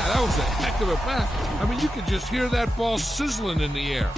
Yeah, that was a heck of a pass. I mean, you could just hear that ball sizzling in the air.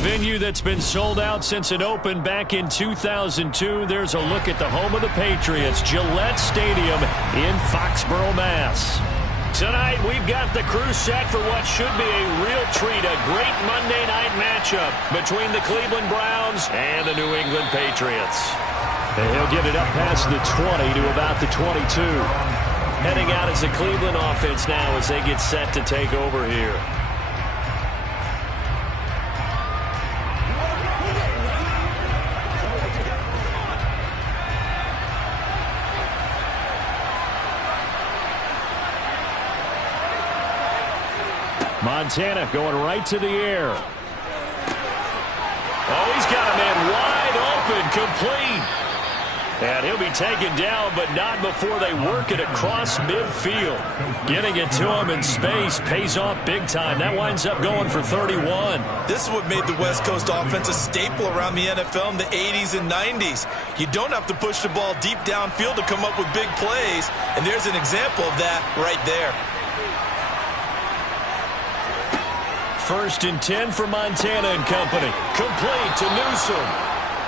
venue that's been sold out since it opened back in 2002. There's a look at the home of the Patriots, Gillette Stadium in Foxborough, Mass. Tonight, we've got the crew set for what should be a real treat, a great Monday night matchup between the Cleveland Browns and the New England Patriots. And he'll get it up past the 20 to about the 22. Heading out as the Cleveland offense now as they get set to take over here. Montana going right to the air. Oh, he's got a man wide open, complete. And he'll be taken down, but not before they work it across midfield. Getting it to him in space pays off big time. That winds up going for 31. This is what made the West Coast offense a staple around the NFL in the 80s and 90s. You don't have to push the ball deep downfield to come up with big plays, and there's an example of that right there. 1st and 10 for Montana and company. Complete to Newsome.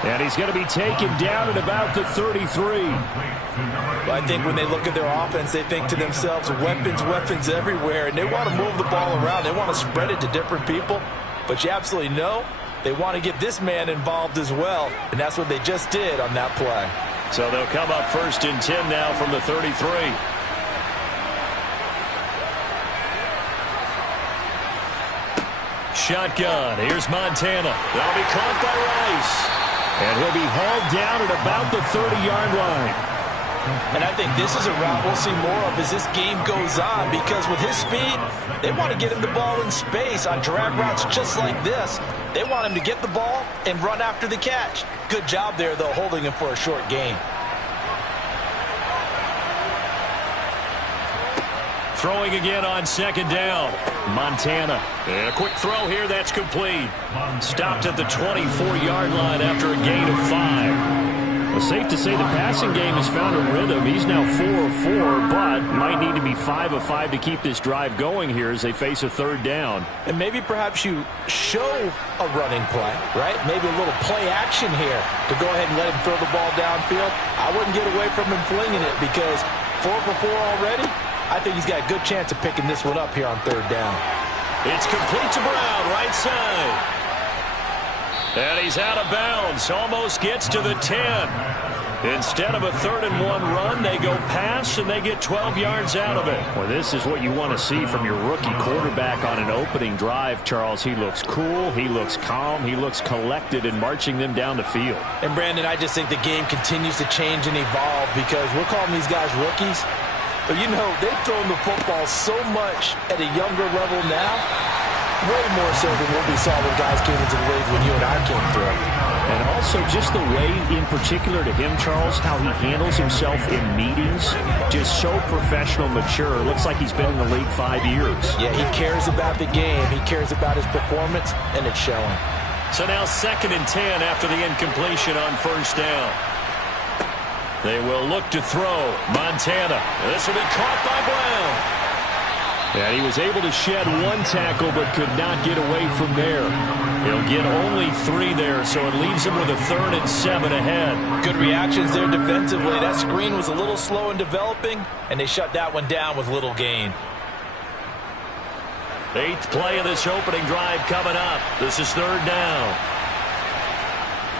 And he's going to be taken down at about the 33. Well, I think when they look at their offense, they think to themselves, weapons everywhere, and they want to move the ball around. They want to spread it to different people. But you absolutely know they want to get this man involved as well, and that's what they just did on that play. So they'll come up 1st and 10 now from the 33. Shotgun. Here's Montana. That'll be caught by Rice. And he'll be hauled down at about the 30-yard line. And I think this is a route we'll see more of as this game goes on, because with his speed, they want to get him the ball in space on drag routes just like this. They want him to get the ball and run after the catch. Good job there, though, holding him for a short gain. Throwing again on 2nd down. Montana. And a quick throw here, that's complete. Stopped at the 24-yard line after a gain of 5. Well, safe to say the passing game has found a rhythm. He's now 4 of 4, but might need to be 5 of 5 to keep this drive going here as they face a 3rd down. And maybe perhaps you show a running play, right? Maybe a little play action here to go ahead and let him throw the ball downfield. I wouldn't get away from him flinging it, because 4 for 4 already. I think he's got a good chance of picking this one up here on 3rd down. It's complete to Brown, right side. And he's out of bounds. Almost gets to the 10. Instead of a 3rd and 1 run, they go pass, and they get 12 yards out of it. Well, this is what you want to see from your rookie quarterback on an opening drive, Charles. He looks cool. He looks calm. He looks collected in marching them down the field. And, Brandon, I just think the game continues to change and evolve, because we're calling these guys rookies. But, you know, they've thrown the football so much at a younger level now, way more so than what we saw when guys came into the league when you and I came through. And also just the way, in particular to him, Charles, how he handles himself in meetings, just so professional, mature. Looks like he's been in the league 5 years. Yeah, he cares about the game. He cares about his performance, and it's showing. So now 2nd and 10 after the incompletion on 1st down. They will look to throw. Montana. This will be caught by Brown. And he was able to shed 1 tackle but could not get away from there. He'll get only 3 there, so it leaves him with a 3rd and 7 ahead. Good reactions there defensively. That screen was a little slow in developing, and they shut that one down with little gain. 8th play of this opening drive coming up. This is 3rd down.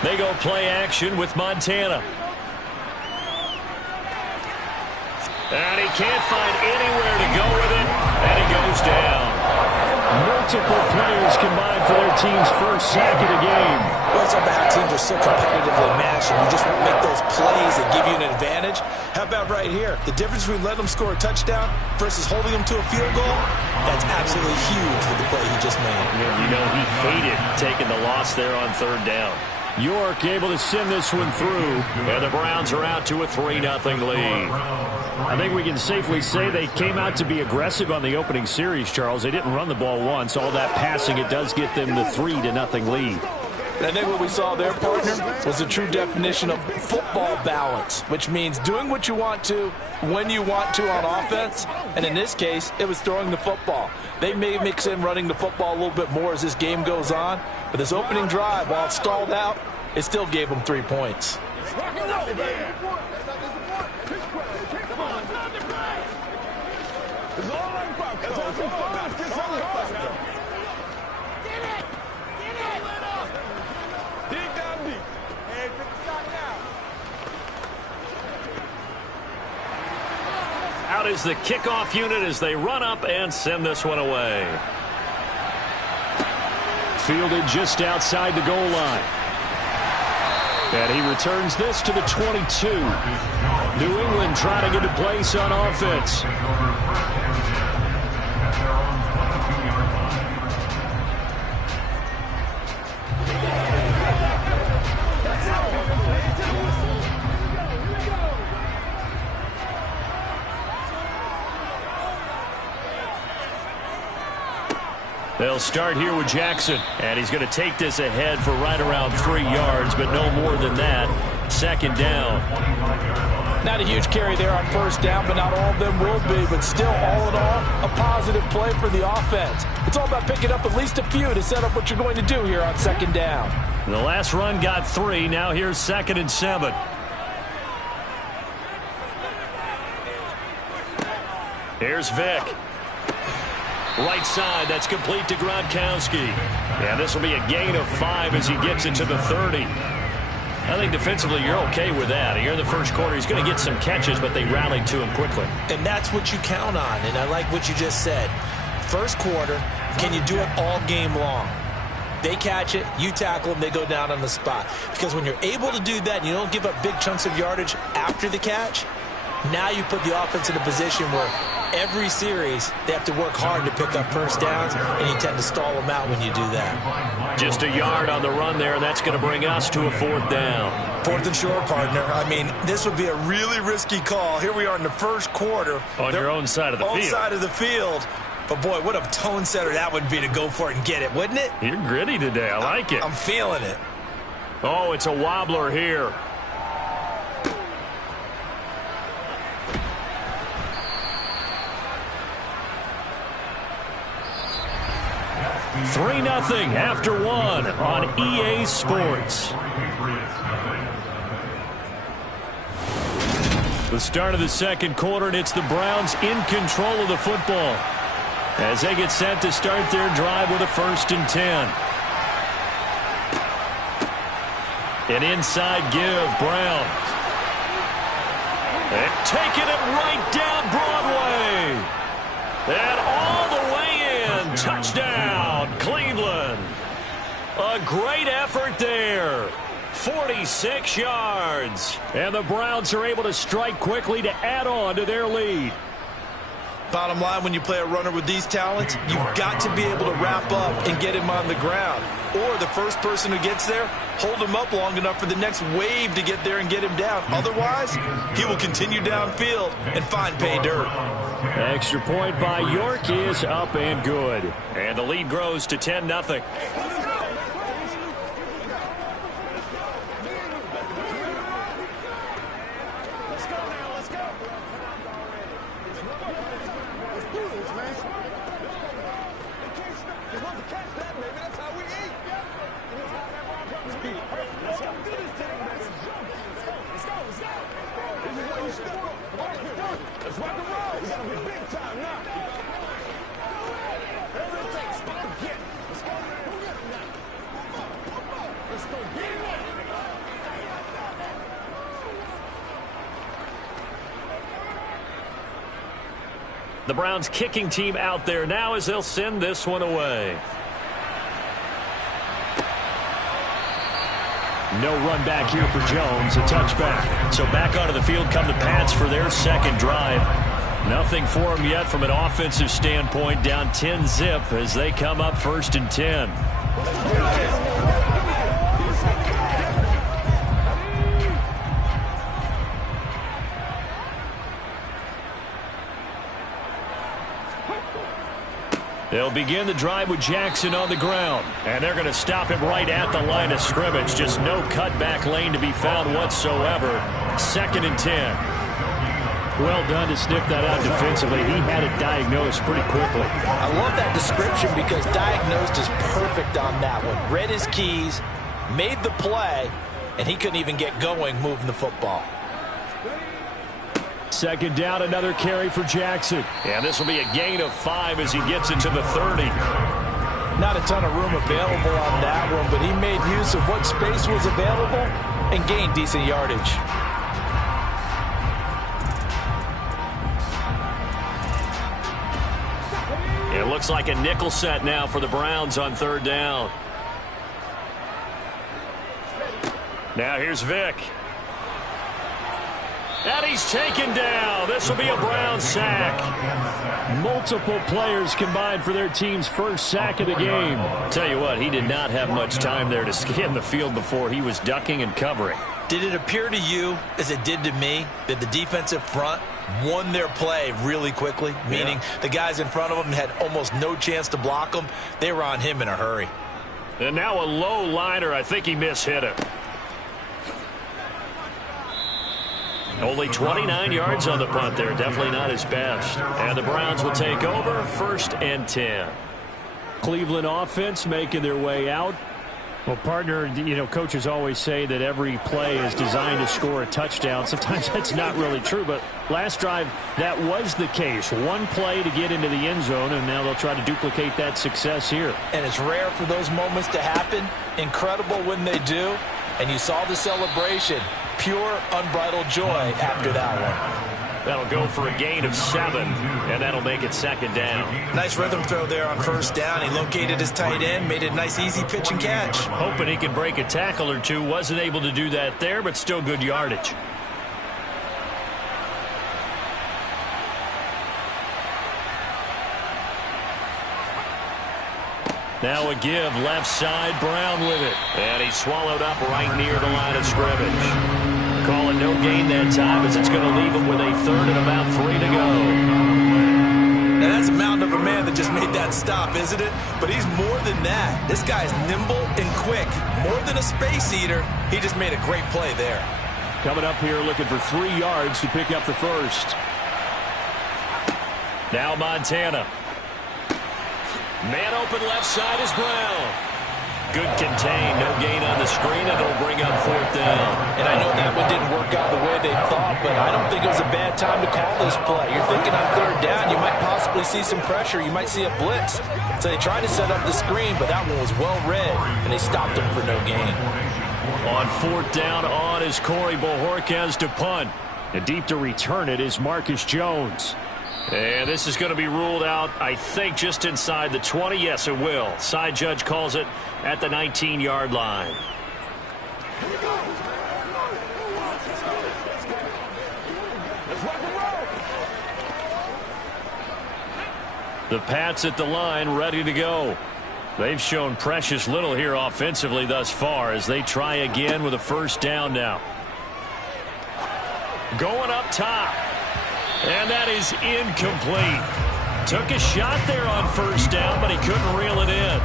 They go play action with Montana. And he can't find anywhere to go with it, and he goes down. Multiple players combined for their team's first sack of the game. Well, some bad teams are so competitively matched, and you just want to make those plays that give you an advantage. How about right here? The difference between letting them score a touchdown versus holding them to a field goal, that's absolutely huge with the play he just made. You know, he hated taking the loss there on 3rd down. York able to send this one through, and the Browns are out to a 3-0 lead. I think we can safely say they came out to be aggressive on the opening series, Charles. They didn't run the ball once. All that passing, it does get them the 3-0 lead. And I think what we saw there, partner, was a true definition of football balance, which means doing what you want to, when you want to on offense. And in this case, it was throwing the football. They may mix in running the football a little bit more as this game goes on. But this opening drive, while it stalled out, it still gave them 3 points. Out is the kickoff unit as they run up and send this one away. Fielded just outside the goal line. And he returns this to the 22. New England trying to get a place on offense. They'll start here with Jackson, and he's going to take this ahead for right around 3 yards, but no more than that. Second down. Not a huge carry there on first down, but not all of them will be. But still, all in all, a positive play for the offense. It's all about picking up at least a few to set up what you're going to do here on second down. The last run got 3. Now here's 2nd and 7. Here's Vick. Right side, that's complete to Gronkowski. Yeah, this will be a gain of 5 as he gets it to the 30. I think defensively you're okay with that. Here in the first quarter, he's going to get some catches, but they rallied to him quickly. And that's what you count on, and I like what you just said. First quarter, can you do it all game long? They catch it, you tackle them, they go down on the spot. Because when you're able to do that and you don't give up big chunks of yardage after the catch, now you put the offense in a position where every series they have to work hard to pick up first downs, and you tend to stall them out when you do that. Just a yard on the run there, and that's going to bring us to a 4th down. 4th and short, partner. I mean, this would be a really risky call. Here we are in the first quarter. On your own side of the field. Own side of the field. But, boy, what a tone setter that would be to go for it and get it, wouldn't it? You're gritty today. I like it. I'm feeling it. Oh, it's a wobbler here. 3-0 after 1 on EA Sports. The start of the second quarter, and it's the Browns in control of the football as they get set to start their drive with a 1st and 10. An inside give, Brown. And taking it right down Broadway. And all the way in. Touchdown, Cleveland. A great effort there. 46 yards. And the Browns are able to strike quickly to add on to their lead. Bottom line, when you play a runner with these talents, you've got to be able to wrap up and get him on the ground. Or the first person who gets there, hold him up long enough for the next wave to get there and get him down. Otherwise, he will continue downfield and find pay dirt. Extra point by York is up and good. And the lead grows to 10-0. The Browns kicking team out there now as they'll send this one away. No run back here for Jones, a touchback. So back onto the field come the Pats for their second drive. Nothing for them yet from an offensive standpoint, down 10-0 as they come up 1st and 10. They'll begin the drive with Jackson on the ground. And they're going to stop him right at the line of scrimmage. Just no cutback lane to be found whatsoever. 2nd and 10. Well done to sniff that out defensively. He had it diagnosed pretty quickly. I love that description because diagnosed is perfect on that one. Read his keys, made the play, and he couldn't even get going moving the football. 2nd down, another carry for Jackson. And this will be a gain of 5 as he gets into the 30. Not a ton of room available on that one, but he made use of what space was available and gained decent yardage. It looks like a nickel set now for the Browns on 3rd down. Now here's Vick. And he's taken down. This will be a Brown sack. Multiple players combined for their team's first sack of the game. Tell you what, he did not have much time there to scan the field before he was ducking and covering. Did it appear to you, as it did to me, that the defensive front won their play really quickly? Meaning the guys in front of them had almost no chance to block them. They were on him in a hurry. And now a low liner. I think he mishit it. Only 29 yards on the punt there. Definitely not his best. And the Browns will take over 1st and 10. Cleveland offense making their way out. Well, partner, you know, coaches always say that every play is designed to score a touchdown. Sometimes that's not really true, but last drive, that was the case. One play to get into the end zone, and now they'll try to duplicate that success here. And it's rare for those moments to happen. Incredible when they do. And you saw the celebration. Pure, unbridled joy after that one. That'll go for a gain of 7, and that'll make it 2nd down. Nice rhythm throw there on 1st down. He located his tight end, made a nice easy pitch and catch. Hoping he could break a tackle or two. Wasn't able to do that there, but still good yardage. Now a give, left side, Brown with it. And he's swallowed up right near the line of scrimmage. Calling no gain that time as it's going to leave him with a 3rd and about 3 to go. Now that's a mountain of a man that just made that stop, isn't it? But he's more than that. This guy's nimble and quick. More than a space eater, he just made a great play there. Coming up here looking for 3 yards to pick up the 1st. Now Montana. Man open left side is Brown. Good contain, no gain on the screen, and it'll bring up 4th down. And I know that one didn't work out the way they thought, but I don't think it was a bad time to call this play. You're thinking on 3rd down, you might possibly see some pressure. You might see a blitz. So they tried to set up the screen, but that one was well read, and they stopped him for no gain. On 4th down, on is Corey Bojorquez to punt. And deep to return it is Marcus Jones. And this is going to be ruled out, I think, just inside the 20. Yes, it will. Side judge calls it at the 19-yard line. The Pats at the line, ready to go. They've shown precious little here offensively thus far as they try again with a 1st down now. Going up top. And that is incomplete. Took a shot there on 1st down, but he couldn't reel it in.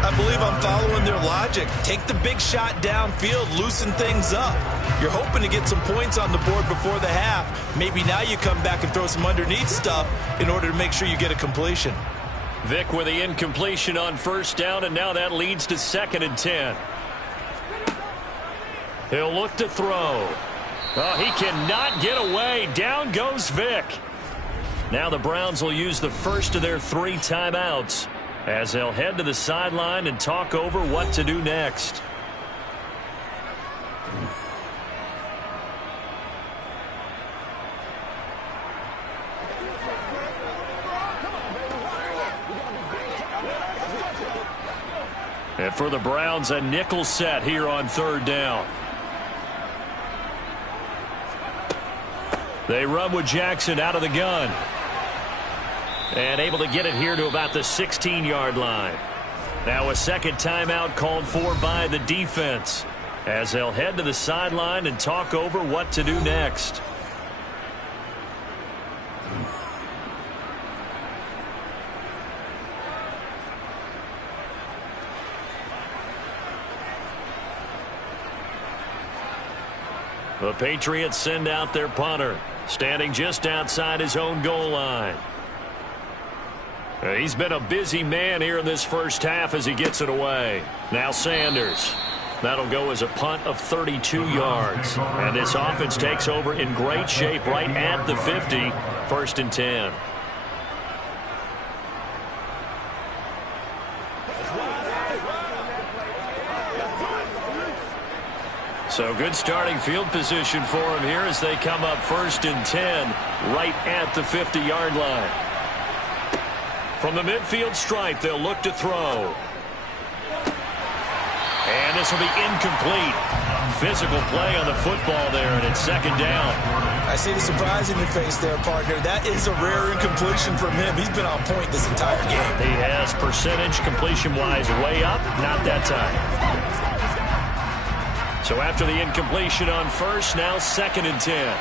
I believe I'm following their logic. Take the big shot downfield, loosen things up. You're hoping to get some points on the board before the half. Maybe now you come back and throw some underneath stuff in order to make sure you get a completion. Vick with the incompletion on 1st down, and now that leads to 2nd and 10. He'll look to throw. Oh, he cannot get away. Down goes Vick. Now the Browns will use the first of their 3 timeouts as they'll head to the sideline and talk over what to do next. And for the Browns, a nickel set here on 3rd down. They run with Jackson out of the gun. And able to get it here to about the 16-yard line. Now a 2nd timeout called for by the defense as they'll head to the sideline and talk over what to do next. The Patriots send out their punter, standing just outside his own goal line. He's been a busy man here in this first half as he gets it away. Now Sanders. That'll go as a punt of 32 yards. And this offense takes over in great shape right at the 50, 1st and 10. So good starting field position for him here as they come up 1st and 10 right at the 50-yard line. From the midfield stripe, they'll look to throw. And this will be incomplete. Physical play on the football there, and it's 2nd down. I see the surprise in your face there, partner. That is a rare incompletion from him. He's been on point this entire game. He has percentage completion-wise way up, not that time. So after the incompletion on 1st, now 2nd and 10.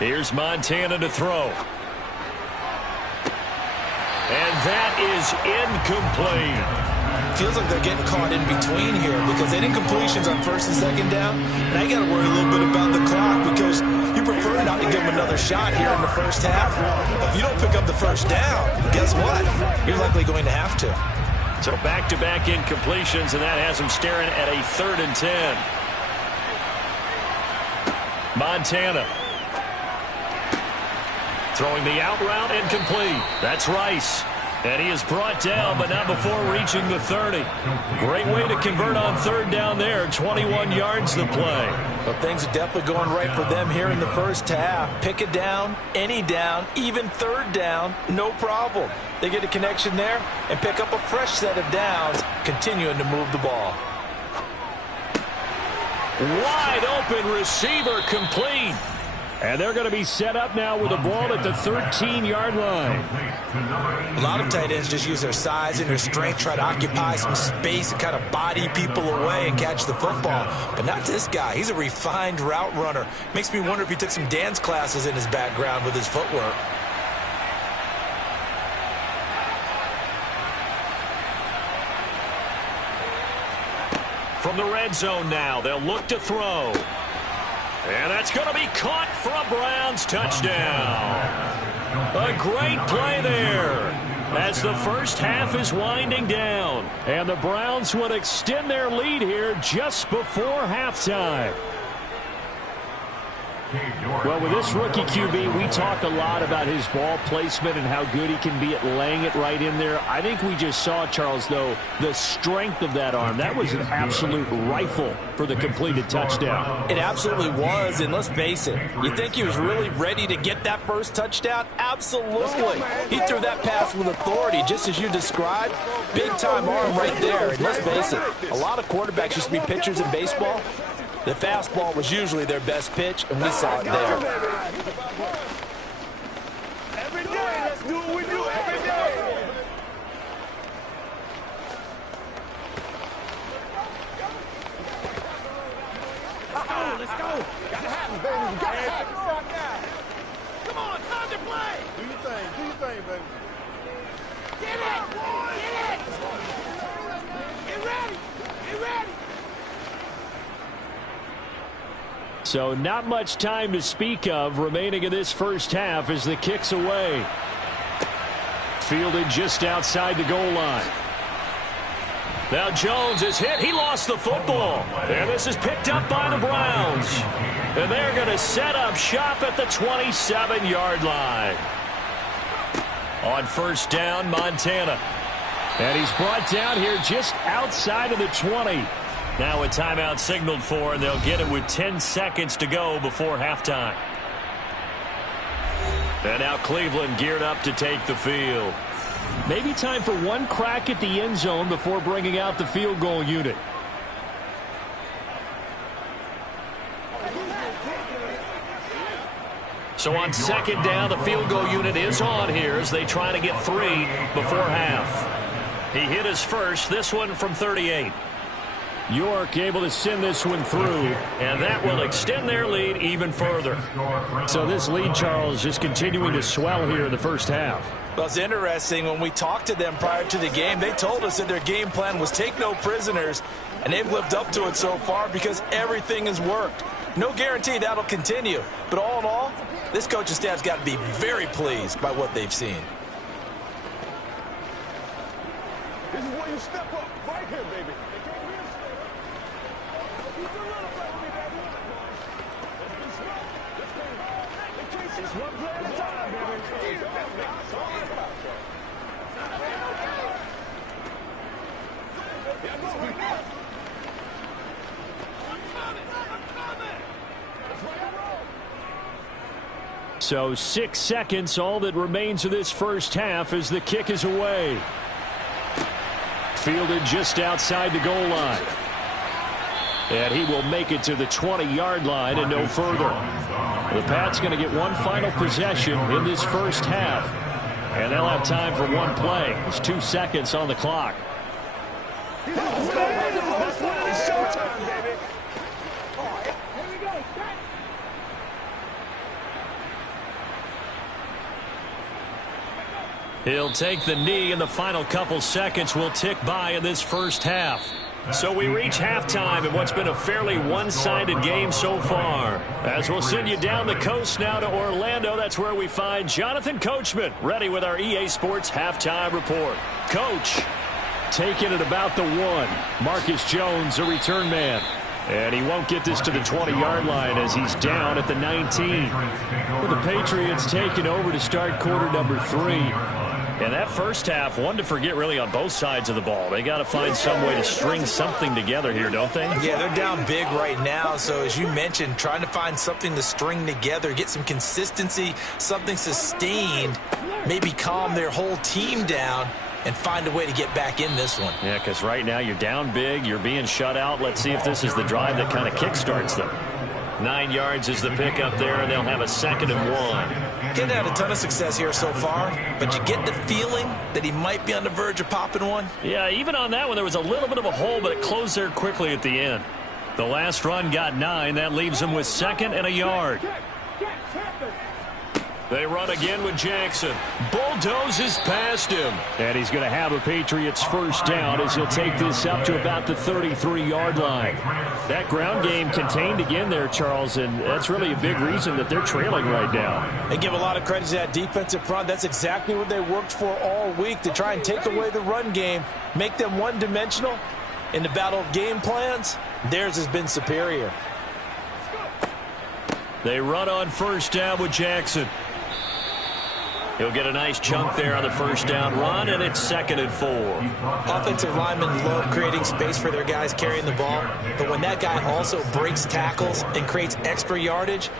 Here's Montana to throw. And that is incomplete. Feels like they're getting caught in between here because they did incompletions on 1st and 2nd down. Now you got to worry a little bit about the clock because you prefer not to give them another shot here in the first half. If you don't pick up the 1st down, guess what? You're likely going to have to. So back-to-back incompletions, and that has him staring at a 3rd and 10. Montana. Throwing the out route incomplete. That's Rice. And he is brought down, but not before reaching the 30. Great way to convert on 3rd down there. 21 yards to play. Well, things are definitely going right for them here in the first half. Pick a down, any down, even 3rd down, no problem. They get a connection there and pick up a fresh set of downs, continuing to move the ball. Wide open receiver complete. And they're going to be set up now with the ball at the 13-yard line. A lot of tight ends just use their size and their strength, try to occupy some space and kind of body people away and catch the football. But not this guy. He's a refined route runner. Makes me wonder if he took some dance classes in his background with his footwork. From the red zone now, they'll look to throw. And that's going to be caught for a Browns touchdown. A great play there as the first half is winding down. And the Browns would extend their lead here just before halftime. Well, with this rookie QB, we talk a lot about his ball placement and how good he can be at laying it right in there. I think we just saw, Charles, though, the strength of that arm. That was an absolute rifle for the completed touchdown. It absolutely was, and let's face it, you think he was really ready to get that first touchdown? Absolutely. He threw that pass with authority, just as you described. Big-time arm right there, and let's face it, a lot of quarterbacks used to be pitchers in baseball. The fastball was usually their best pitch, and we saw it there. Every day, let's do what we do every day. Let's go. Gotta happen, baby. Gotta happen right now. Come on, time to play. Do your thing, baby. Get it, get it. Get ready, get ready. So not much time to speak of remaining in this first half as the kick's away. Fielded just outside the goal line. Now Jones is hit. He lost the football. And this is picked up by the Browns. And they're going to set up shop at the 27-yard line. On 1st down, Montana. And he's brought down here just outside of the 20. Now a timeout signaled for, and they'll get it with 10 seconds to go before halftime. And now Cleveland geared up to take the field. Maybe time for one crack at the end zone before bringing out the field goal unit. So on 2nd down, the field goal unit is on here as they try to get 3 before half. He hit his first, this one from 38. York able to send this one through. And that will extend their lead even further. So this lead, Charles, just continuing to swell here in the first half. Well, it's interesting. When we talked to them prior to the game, they told us that their game plan was take no prisoners and they've lived up to it so far because everything has worked. No guarantee that'll continue, but all in all, this coaching staff's got to be very pleased by what they've seen. This is where you step up, right here, baby. It's one play at a time, baby. That's all it's about. Yeah, go right now. I'm coming. That's right, I roll. So 6 seconds, all that remains of this first half as the kick is away. Fielded just outside the goal line. And he will make it to the 20-yard line and no further. The Pats going to get one final possession in this first half. And they'll have time for one play. There's 2 seconds on the clock. It's showtime, baby. All right, here we go. He'll take the knee, and the final couple seconds will tick by in this first half. So we reach halftime in what's been a fairly one-sided game so far. As we'll send you down the coast now to Orlando, that's where we find Jonathan Coachman ready with our EA Sports Halftime Report. Coach. Taking it about the 1. Marcus Jones, a return man. And he won't get this to the 20-yard line as he's down at the 19. With the Patriots taking over to start quarter number 3. And that first half, one to forget really on both sides of the ball. They got to find some way to string something together here, don't they? Yeah, they're down big right now. So as you mentioned, trying to find something to string together, get some consistency, something sustained, maybe calm their whole team down and find a way to get back in this one. Yeah, because right now you're down big, you're being shut out. Let's see if this is the drive that kind of kickstarts them. 9 yards is the pickup there, and they'll have a 2nd and 1. Didn't have a ton of success here so far, but you get the feeling that he might be on the verge of popping one. Yeah, even on that one, there was a little bit of a hole, but it closed there quickly at the end. The last run got 9. That leaves him with 2nd and a yard. They run again with Jackson. Bulldozes past him. And he's going to have a Patriots first down as he'll take this up to about the 33-yard line. That ground game contained again there, Charles, and that's really a big reason that they're trailing right now. They give a lot of credit to that defensive front. That's exactly what they worked for all week, to try and take away the run game, make them one-dimensional. In the battle of game plans, theirs has been superior. They run on first down with Jackson. He'll get a nice chunk there on the first down run, and it's 2nd and 4. Offensive linemen love creating space for their guys carrying the ball, but when that guy also breaks tackles and creates extra yardage,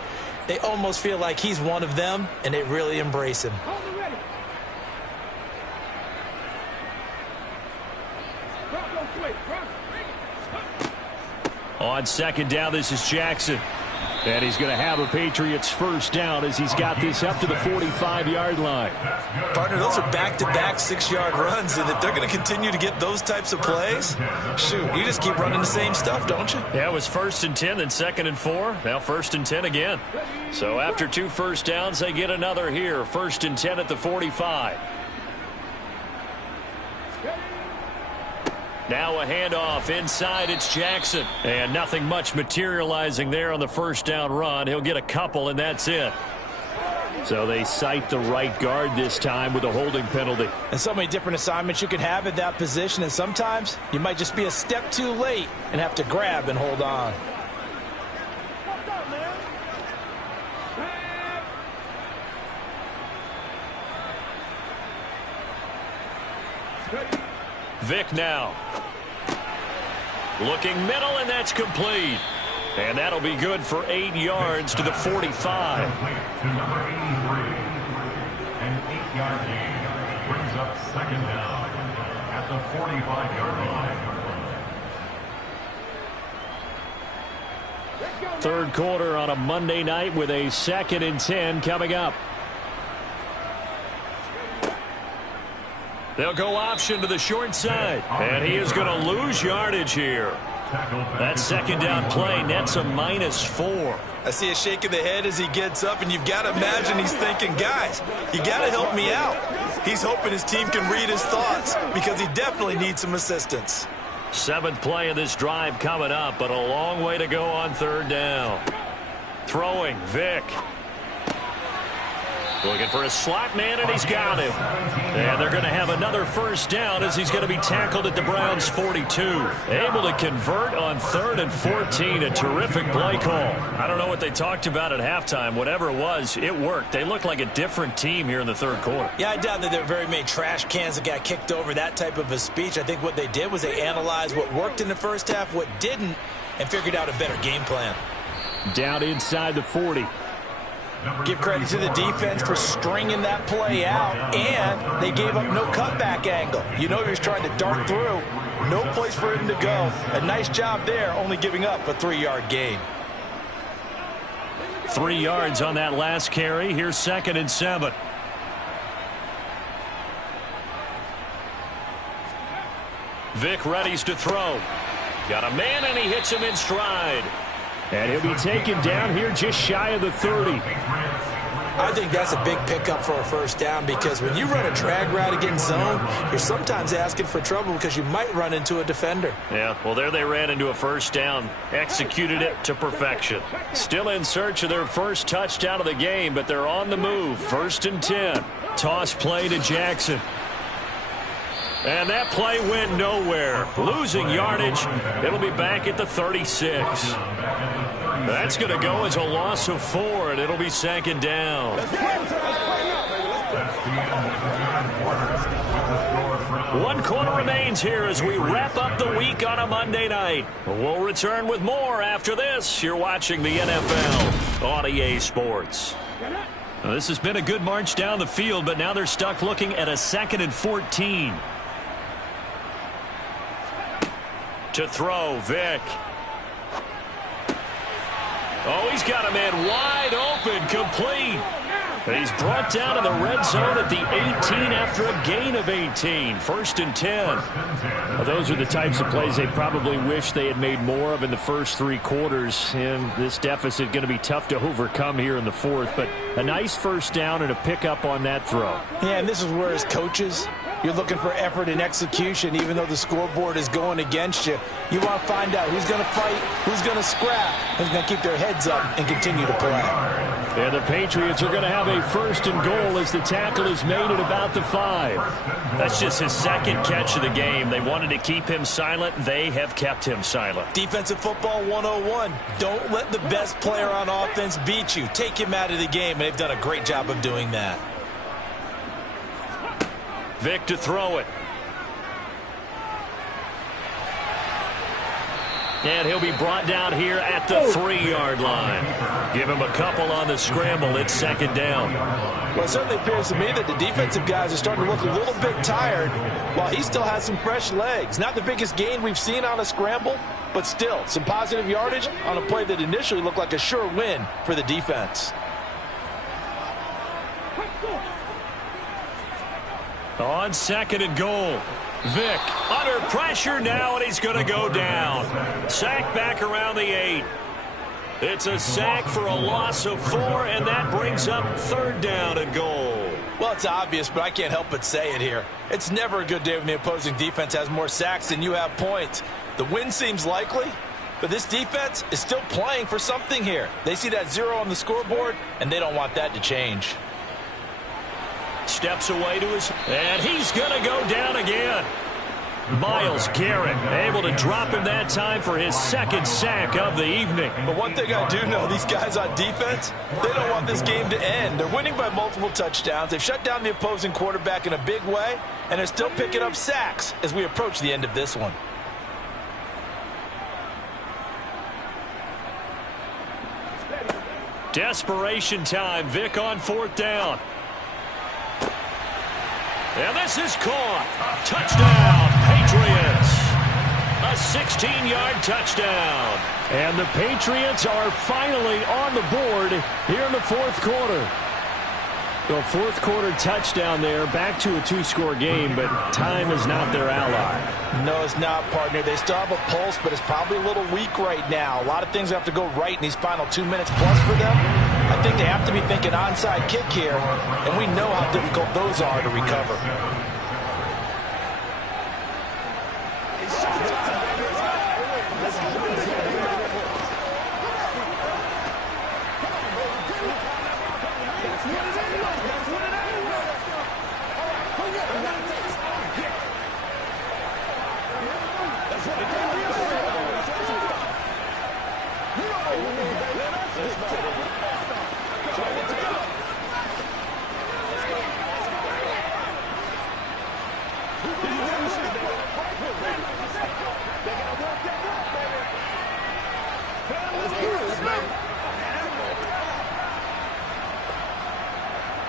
they almost feel like he's one of them, and they really embrace him. On 2nd down, this is Jackson. And he's going to have a Patriots first down as he's got this up to the 45-yard line. Partner, those are back-to-back 6-yard runs, and if they're going to continue to get those types of plays, shoot, you just keep running the same stuff, don't you? Yeah, it was 1st and 10, then 2nd and 4, now 1st and 10 again. So after 2 first downs, they get another here, 1st and 10 at the 45. Now a handoff inside, it's Jackson. And nothing much materializing there on the first down run. He'll get a couple, and that's it. So they cite the right guard this time with a holding penalty. And so many different assignments you can have at that position, and sometimes you might just be a step too late and have to grab and hold on. Vick now. Looking middle, and that's complete. And that'll be good for 8 yards to the 45. To number 83. An 8-yard gain brings up 2nd down at the 45-yard line. Third quarter on a Monday night with a 2nd and 10 coming up. They'll go option to the short side. And he is going to lose yardage here. That 2nd down play nets a -4. I see a shake of the head as he gets up, and you've got to imagine he's thinking, guys, you got to help me out. He's hoping his team can read his thoughts because he definitely needs some assistance. Seventh play of this drive coming up, but a long way to go on third down. Throwing, Vick. Looking for a slot man, and he's got him. And they're going to have another first down as he's going to be tackled at the Browns' 42. Able to convert on 3rd and 14. A terrific play call. I don't know what they talked about at halftime. Whatever it was, it worked. They look like a different team here in the third quarter. Yeah, I doubt that there were very many trash cans that got kicked over, that type of a speech. I think what they did was they analyzed what worked in the first half, what didn't, and figured out a better game plan. Down inside the 40. Give credit to the defense for stringing that play out, and they gave up no cutback angle. You know he was trying to dart through. No place for him to go. A nice job there, only giving up a 3-yard gain. 3 yards on that last carry. Here's 2nd and 7. Vick readies to throw. Got a man, and he hits him in stride. And he'll be taken down here just shy of the 30. I think that's a big pickup for a first down, because when you run a drag route against zone, you're sometimes asking for trouble because you might run into a defender. Yeah, well, there they ran into a first down. Executed it to perfection. Still in search of their first touchdown of the game, but they're on the move. 1st and 10. Toss play to Jackson. And that play went nowhere. Losing yardage. It'll be back at the 36. That's going to go as a loss of 4, and it'll be 2nd down. 1 quarter remains here as we wrap up the week on a Monday night. We'll return with more after this. You're watching the NFL on EA Sports. Now, this has been a good march down the field, but now they're stuck looking at a 2nd and 14. To throw, Vick. Oh, he's got a man wide open, complete. And he's brought down in the red zone at the 18 after a gain of 18. 1st and 10. Well, those are the types of plays they probably wish they had made more of in the first 3 quarters. And this deficit going to be tough to overcome here in the 4th. But a nice first down and a pickup on that throw. Yeah, and this is where, as coaches, you're looking for effort and execution, even though the scoreboard is going against you. You want to find out who's going to fight, who's going to scrap, who's going to keep their heads up and continue to play. And the Patriots are going to have a 1st and goal as the tackle is made at about the 5. That's just his 2nd catch of the game. They wanted to keep him silent. They have kept him silent. Defensive football 101. Don't let the best player on offense beat you. Take him out of the game, and they've done a great job of doing that. Vick to throw it. And he'll be brought down here at the 3-yard line. Give him a couple on the scramble. It's 2nd down. Well, it certainly appears to me that the defensive guys are starting to look a little bit tired while he still has some fresh legs. Not the biggest gain we've seen on a scramble, but still some positive yardage on a play that initially looked like a sure win for the defense. On 2nd and goal. Vick under pressure now, and he's going to go down. Sack back around the 8. It's a sack for a loss of 4, and that brings up 3rd down and goal. Well, it's obvious, but I can't help but say it here. It's never a good day when the opposing defense has more sacks than you have points. The win seems likely, but this defense is still playing for something here. They see that 0 on the scoreboard, and they don't want that to change. Steps away to his, and he's going to go down again. Myles Garrett able to drop him that time for his 2nd sack of the evening. But one thing I do know, these guys on defense, they don't want this game to end. They're winning by multiple touchdowns. They've shut down the opposing quarterback in a big way, and they're still picking up sacks as we approach the end of this one. Desperation time. Vick on 4th down. And this is caught. Touchdown, Patriots. A 16-yard touchdown. And the Patriots are finally on the board here in the 4th quarter. The 4th quarter touchdown there, back to a 2-score game, but time is not their ally. No, it's not, partner. They still have a pulse, but it's probably a little weak right now. A lot of things have to go right in these final 2 minutes plus for them. I think they have to be thinking onside kick here, and we know how difficult those are to recover.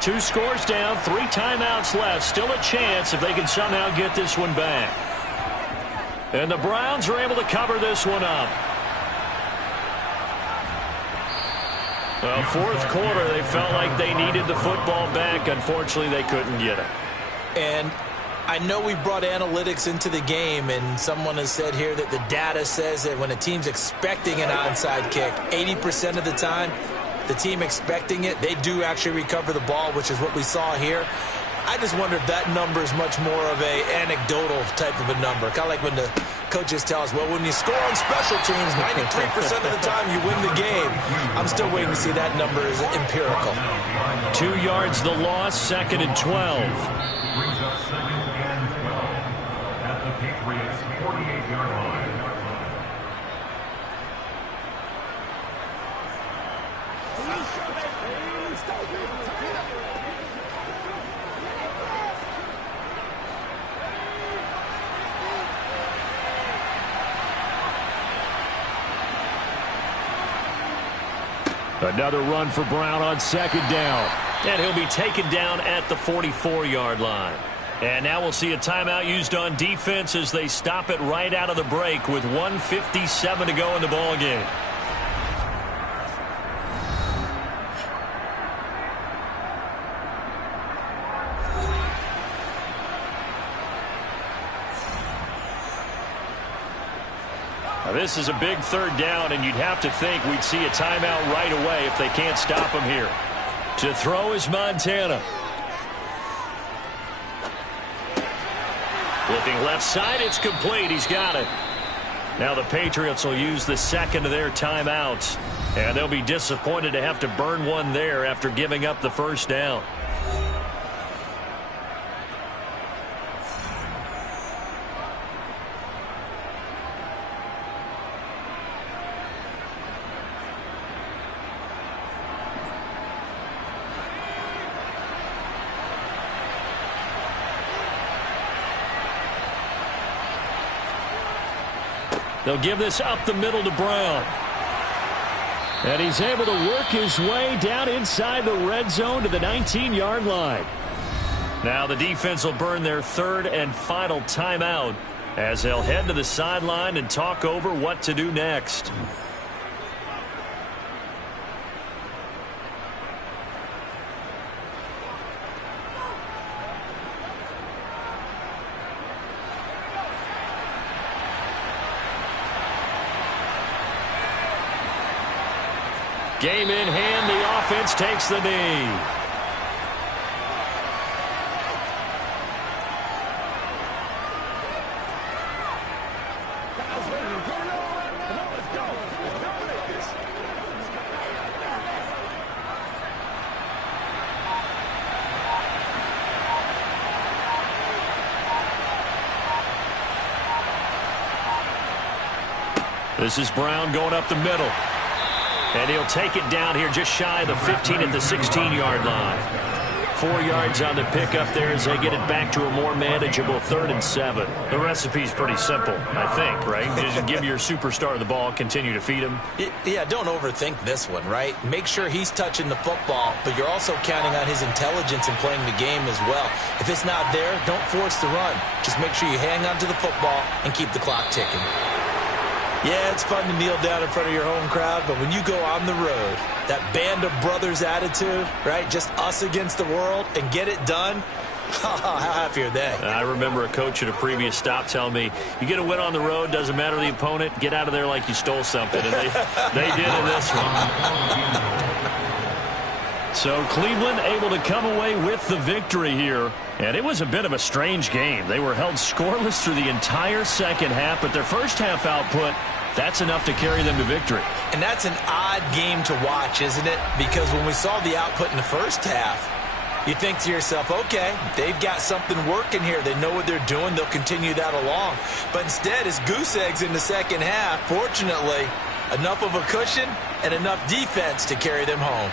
Two scores down, 3 timeouts left. Still a chance if they can somehow get this one back. And the Browns are able to cover this one up. Well, fourth quarter, they felt like they needed the football back. Unfortunately, they couldn't get it. And I know we brought analytics into the game, and someone has said here that the data says that when a team's expecting an onside kick, 80% of the time, the team expecting it, they do actually recover the ball, which is what we saw here. I just wonder if that number is much more of a anecdotal type of a number. Kind of like when the coaches tell us, well, when you score on special teams, 93% of the time you win the game. I'm still waiting to see that number is empirical. 2 yards the loss, 2nd and 12. Brings up 2nd and 12 at the Patriots' 48-yard line. Another run for Brown on 2nd down. And he'll be taken down at the 44-yard line. And now we'll see a timeout used on defense as they stop it right out of the break with 1:57 to go in the ball game. Now this is a big 3rd down, and you'd have to think we'd see a timeout right away if they can't stop him here. To throw is Montana. Looking left side, it's complete. He's got it. Now the Patriots will use the 2nd of their timeouts, and they'll be disappointed to have to burn one there after giving up the 1st down. They'll give this up the middle to Brown. And he's able to work his way down inside the red zone to the 19-yard line. Now the defense will burn their 3rd and final timeout as they'll head to the sideline and talk over what to do next. Game in hand, the offense takes the knee. This is Brown going up the middle. And he'll take it down here just shy of the 15 at the 16-yard line. 4 yards on the pickup there as they get it back to a more manageable 3rd and 7. The recipe's pretty simple, I think, right? Just give your superstar the ball, continue to feed him. Yeah, don't overthink this one, right? Make sure he's touching the football, but you're also counting on his intelligence in playing the game as well. If it's not there, don't force the run. Just make sure you hang on to the football and keep the clock ticking. Yeah, it's fun to kneel down in front of your home crowd, but when you go on the road, that band of brothers attitude, right, just us against the world, and get it done, how happy are they? I remember a coach at a previous stop telling me, you get a win on the road, doesn't matter the opponent, get out of there like you stole something. And they did in this one. So Cleveland able to come away with the victory here. And it was a bit of a strange game. They were held scoreless through the entire second half, but their first half output, that's enough to carry them to victory. And that's an odd game to watch, isn't it? Because when we saw the output in the first half, you think to yourself, okay, they've got something working here. They know what they're doing. They'll continue that along. But instead, it's goose eggs in the second half. Fortunately, enough of a cushion and enough defense to carry them home.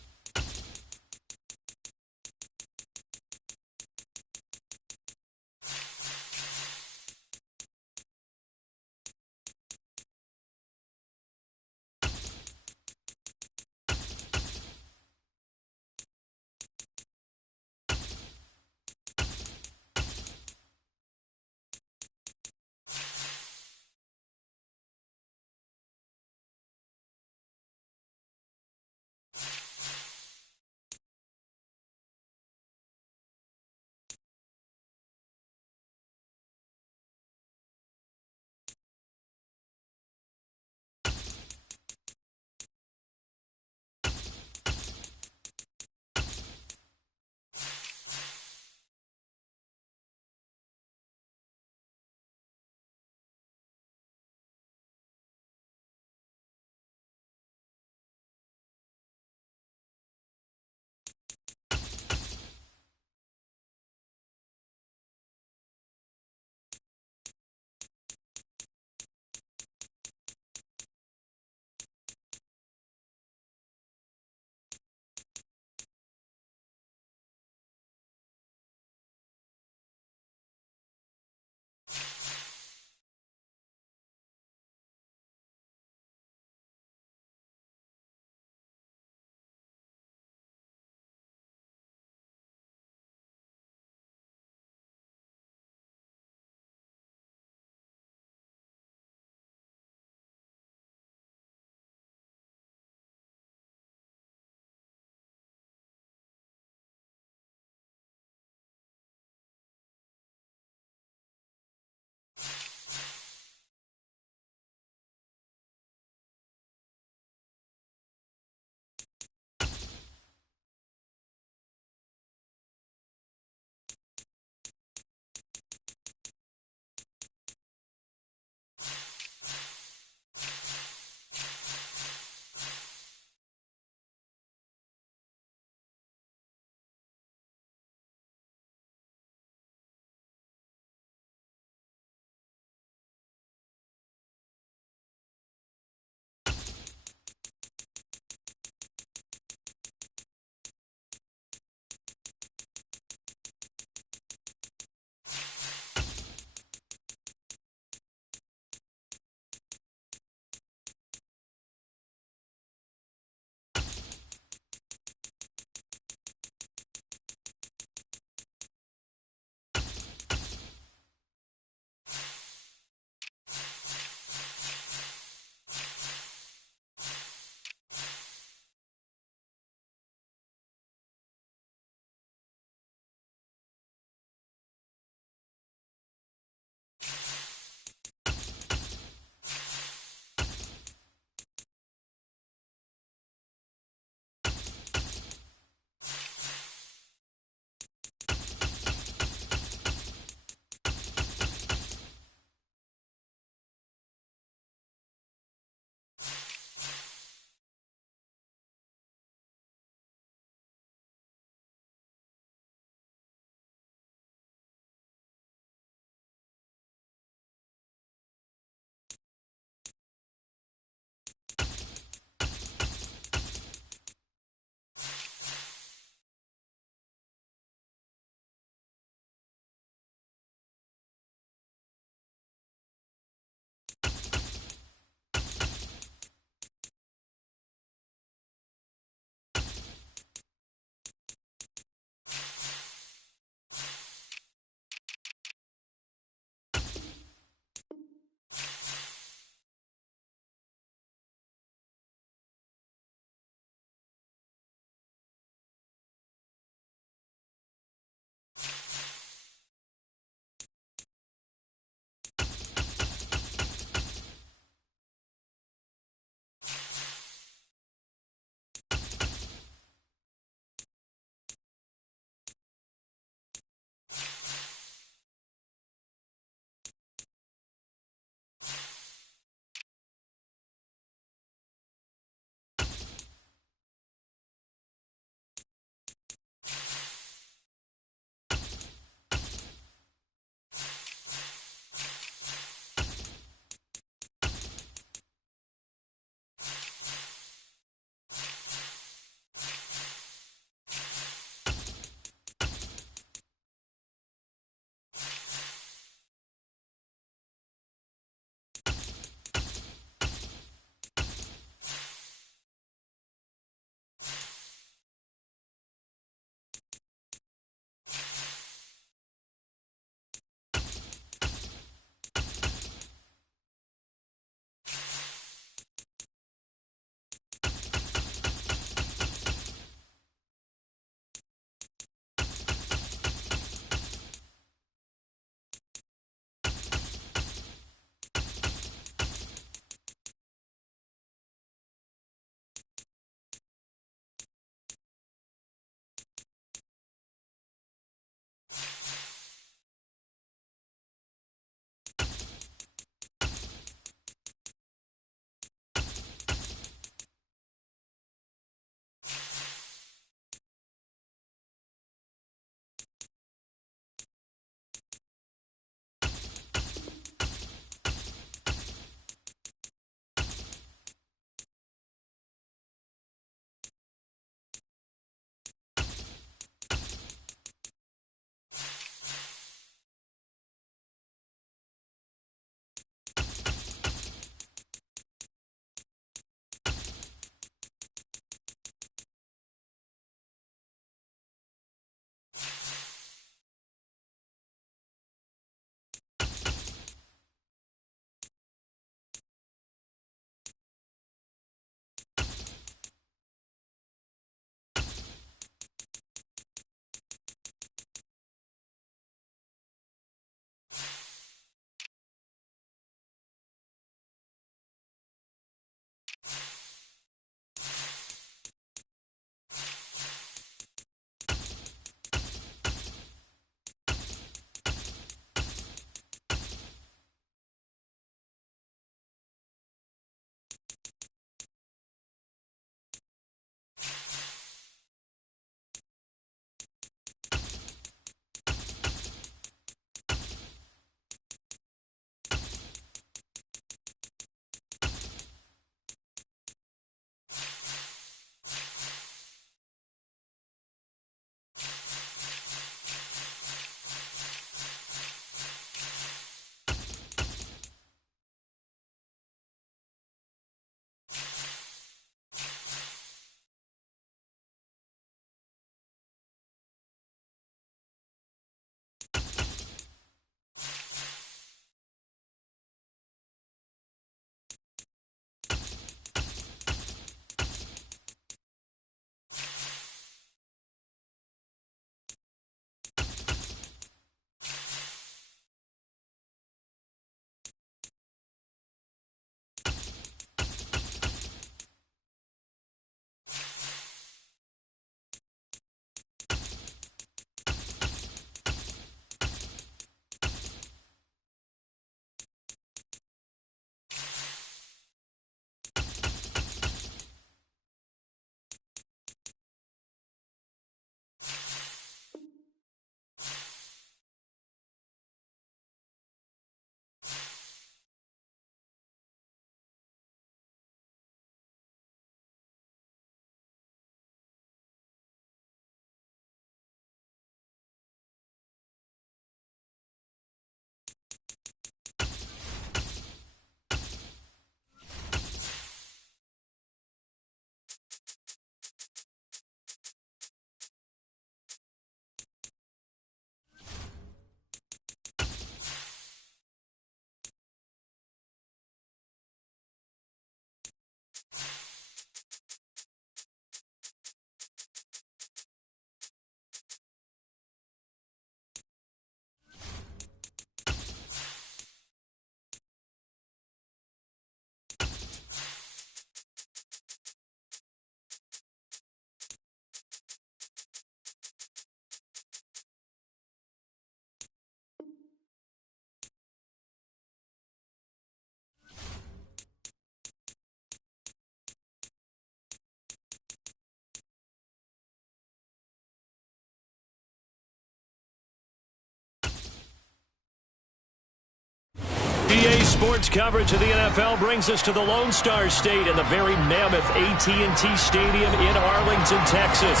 Sports coverage of the NFL brings us to the Lone Star State and the very mammoth AT&T Stadium in Arlington, Texas.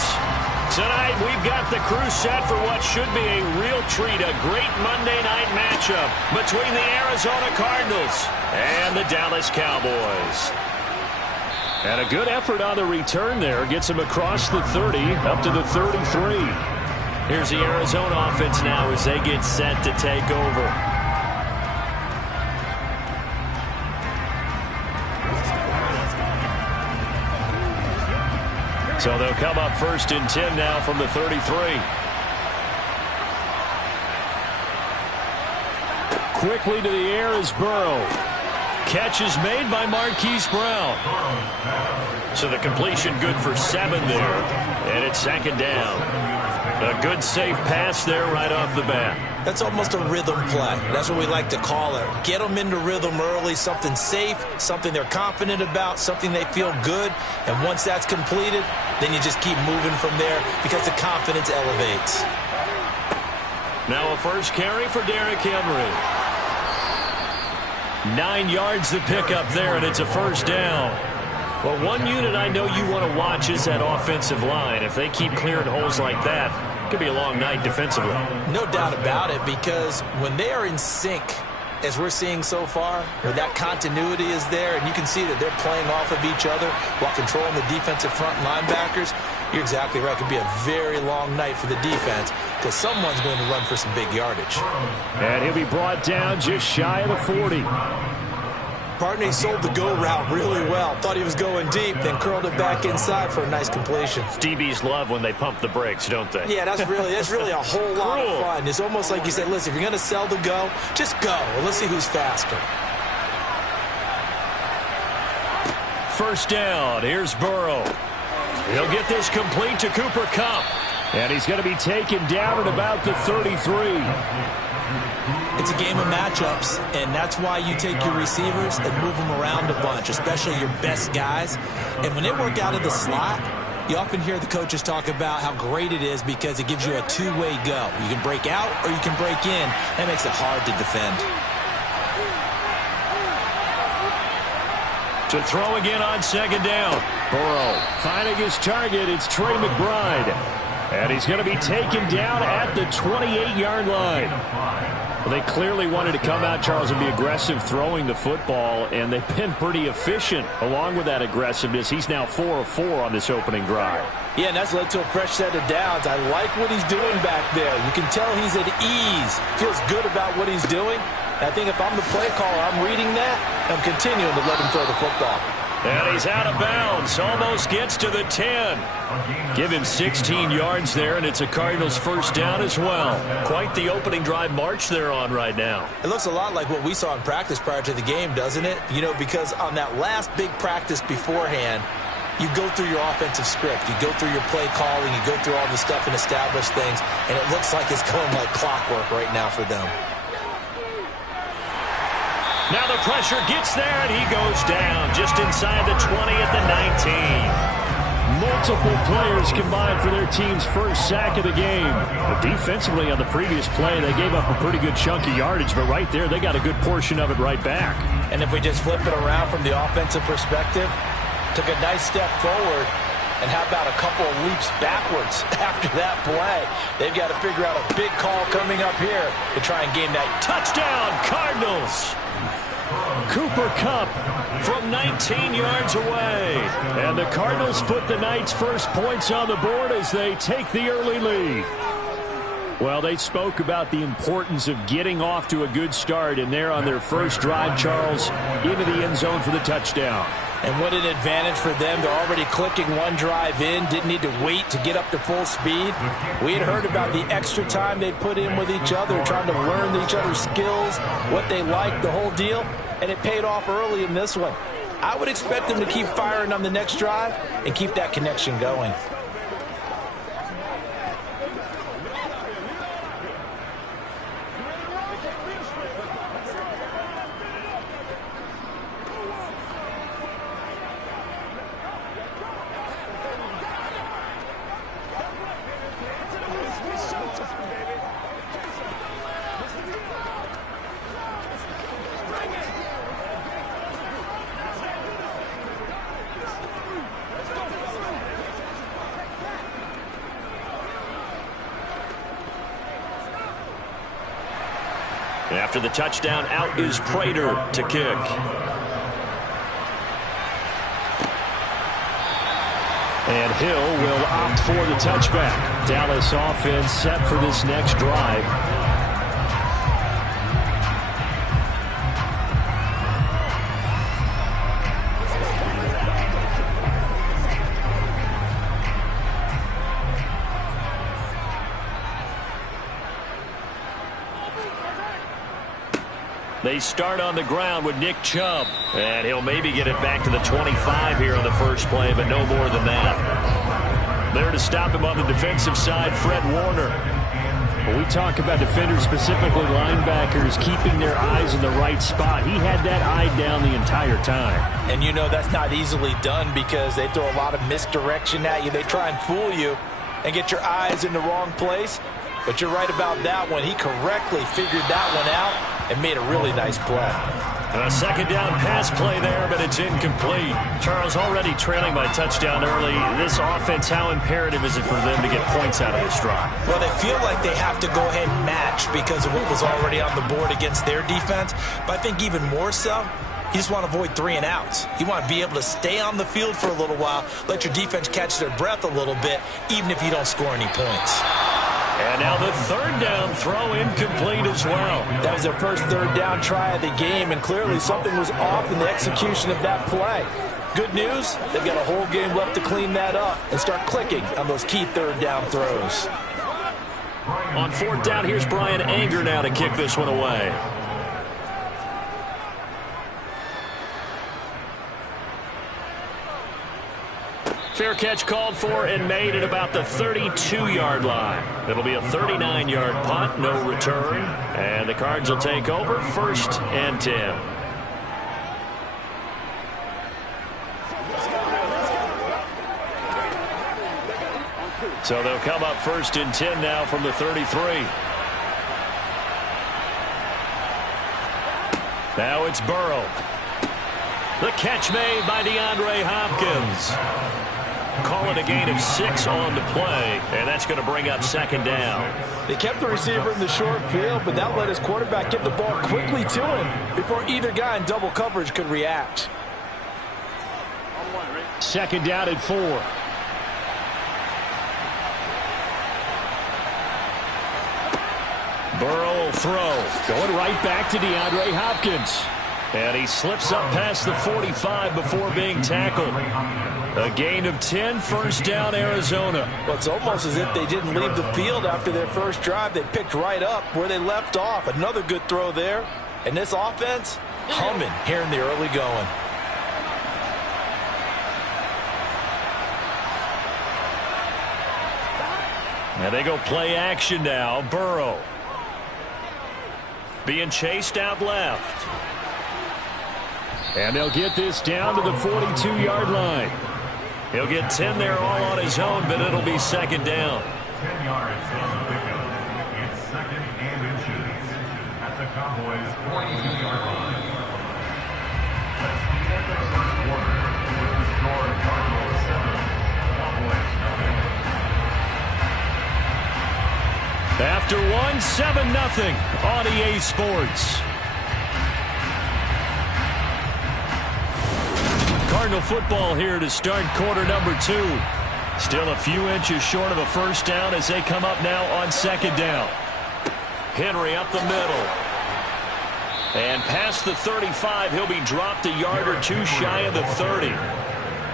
Tonight, we've got the crew set for what should be a real treat, a great Monday night matchup between the Arizona Cardinals and the Dallas Cowboys. And a good effort on the return there. Gets him across the 30, up to the 33. Here's the Arizona offense now as they get set to take over. So they'll come up 1st and 10 now from the 33. Quickly to the air is Burrow. Catch is made by Marquise Brown. So the completion good for 7 there. And it's 2nd down. A good safe pass there right off the bat. That's almost a rhythm play. That's what we like to call it. Get them into rhythm early, something safe, something they're confident about, something they feel good. And once that's completed, then you just keep moving from there because the confidence elevates. Now a first carry for Derrick Henry. 9 yards to pick up there, and it's a 1st down. Well, one unit I know you want to watch is that offensive line. If they keep clearing holes like that, it could be a long night defensively. No doubt about it, because when they are in sync, as we're seeing so far, where that continuity is there, and you can see that they're playing off of each other while controlling the defensive front linebackers, you're exactly right. It could be a very long night for the defense because someone's going to run for some big yardage. And he'll be brought down just shy of the 40. Partner, he sold the go route really well. Thought he was going deep, then curled it back inside for a nice completion. DBs love when they pump the brakes, don't they? Yeah, that's really a whole lot of fun. It's almost like you say, listen, if you're going to sell the go, just go. And let's see who's faster. 1st down. Here's Burrow. He'll get this complete to Cooper Kupp. And he's going to be taken down at about the 33. It's a game of matchups, and that's why you take your receivers and move them around a bunch, especially your best guys. And when they work out of the slot, you often hear the coaches talk about how great it is because it gives you a two-way go. You can break out or you can break in. That makes it hard to defend. To throw again on 2nd down. Burrow finding his target. It's Trey McBride. And he's going to be taken down at the 28-yard line. Well, they clearly wanted to come out, Charles, and be aggressive throwing the football, and they've been pretty efficient along with that aggressiveness. He's now 4 of 4 on this opening drive. Yeah, and that's led to a fresh set of downs. I like what he's doing back there. You can tell he's at ease. Feels good about what he's doing. I think if I'm the play caller, I'm reading that, I'm continuing to let him throw the football. And he's out of bounds. Almost gets to the 10. Give him 16 yards there, and it's a Cardinals 1st down as well. Quite the opening drive march they're on right now. It looks a lot like what we saw in practice prior to the game, doesn't it? You know, because on that last big practice beforehand, you go through your offensive script. You go through your play calling. You go through all the stuff and establish things, and it looks like it's going like clockwork right now for them. Now the pressure gets there, and he goes down just inside the 20 at the 19. Multiple players combined for their team's first sack of the game. But defensively on the previous play, they gave up a pretty good chunk of yardage, but right there, they got a good portion of it right back. And if we just flip it around from the offensive perspective, took a nice step forward, and how about a couple of leaps backwards after that play? They've got to figure out a big call coming up here to try and gain that touchdown, Cardinals. Cooper Kupp from 19 yards away. And the Cardinals put the night's first points on the board as they take the early lead. Well, they spoke about the importance of getting off to a good start, and they're on their first drive, Charles, into the end zone for the touchdown. And what an advantage for them. They're already clicking one drive in, didn't need to wait to get up to full speed. We had heard about the extra time they put in with each other, trying to learn each other's skills, what they like, the whole deal, and it paid off early in this one. I would expect them to keep firing on the next drive and keep that connection going. After the touchdown, out is Prater to kick. And Hill will opt for the touchback. Dallas offense set for this next drive. They start on the ground with Nick Chubb. And he'll maybe get it back to the 25 here on the first play, but no more than that. There to stop him on the defensive side, Fred Warner. When we talk about defenders, specifically linebackers, keeping their eyes in the right spot, he had that eye down the entire time. And you know that's not easily done because they throw a lot of misdirection at you. They try and fool you and get your eyes in the wrong place. But you're right about that one. He correctly figured that one out and made a really nice play. A second down pass play there, but it's incomplete. Charles, already trailing by touchdown early. This offense, how imperative is it for them to get points out of this drive? Well, they feel like they have to go ahead and match because of what was already on the board against their defense. But I think even more so, you just want to avoid 3 and outs. You want to be able to stay on the field for a little while, let your defense catch their breath a little bit, even if you don't score any points. And now the third down throw incomplete as well. That was their first third down try of the game, and clearly something was off in the execution of that play. Good news, they've got a whole game left to clean that up and start clicking on those key third down throws. On fourth down, here's Brian Anger now to kick this one away. Fair catch called for and made at about the 32-yard line. It'll be a 39-yard punt, no return. And the Cards will take over, 1st and 10. So they'll come up 1st and 10 now from the 33. Now it's Burrow. The catch made by DeAndre Hopkins. Call it a gain of 6 on the play, and that's going to bring up 2nd down. They kept the receiver in the short field, but that let his quarterback get the ball quickly to him before either guy in double coverage could react. 2nd down and 4. Burrow will throw. Going right back to DeAndre Hopkins. And he slips up past the 45 before being tackled. A gain of 10, 1st down, Arizona. Well, it's almost as if they didn't leave the field after their first drive. They picked right up where they left off. Another good throw there. And this offense, humming here in the early going. And they go play action now. Burrow being chased out left. And they'll get this down to the 42-yard line. He'll get 10 there all on his own, but it'll be 2nd down. 10 yards on the pickup. It's 2nd and inches at the Cowboys' 42-yard line. Let's begin the first quarter with the score: Cardinals 7, Cowboys nothing. After 7-0 on EA Sports. Cardinal football here to start quarter number 2. Still a few inches short of a 1st down as they come up now on 2nd down. Henry up the middle. And past the 35, he'll be dropped a yard or 2 shy of the 30.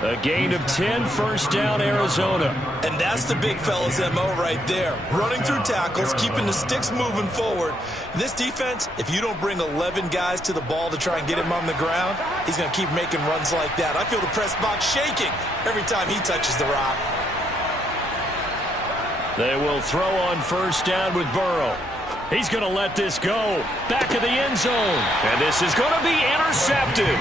A gain of 10, 1st down, Arizona. And that's the big fella's MO right there. Running through tackles, keeping the sticks moving forward. This defense, if you don't bring 11 guys to the ball to try and get him on the ground, he's going to keep making runs like that. I feel the press box shaking every time he touches the rock. They will throw on 1st down with Burrow. He's going to let this go. Back of the end zone. And this is going to be intercepted.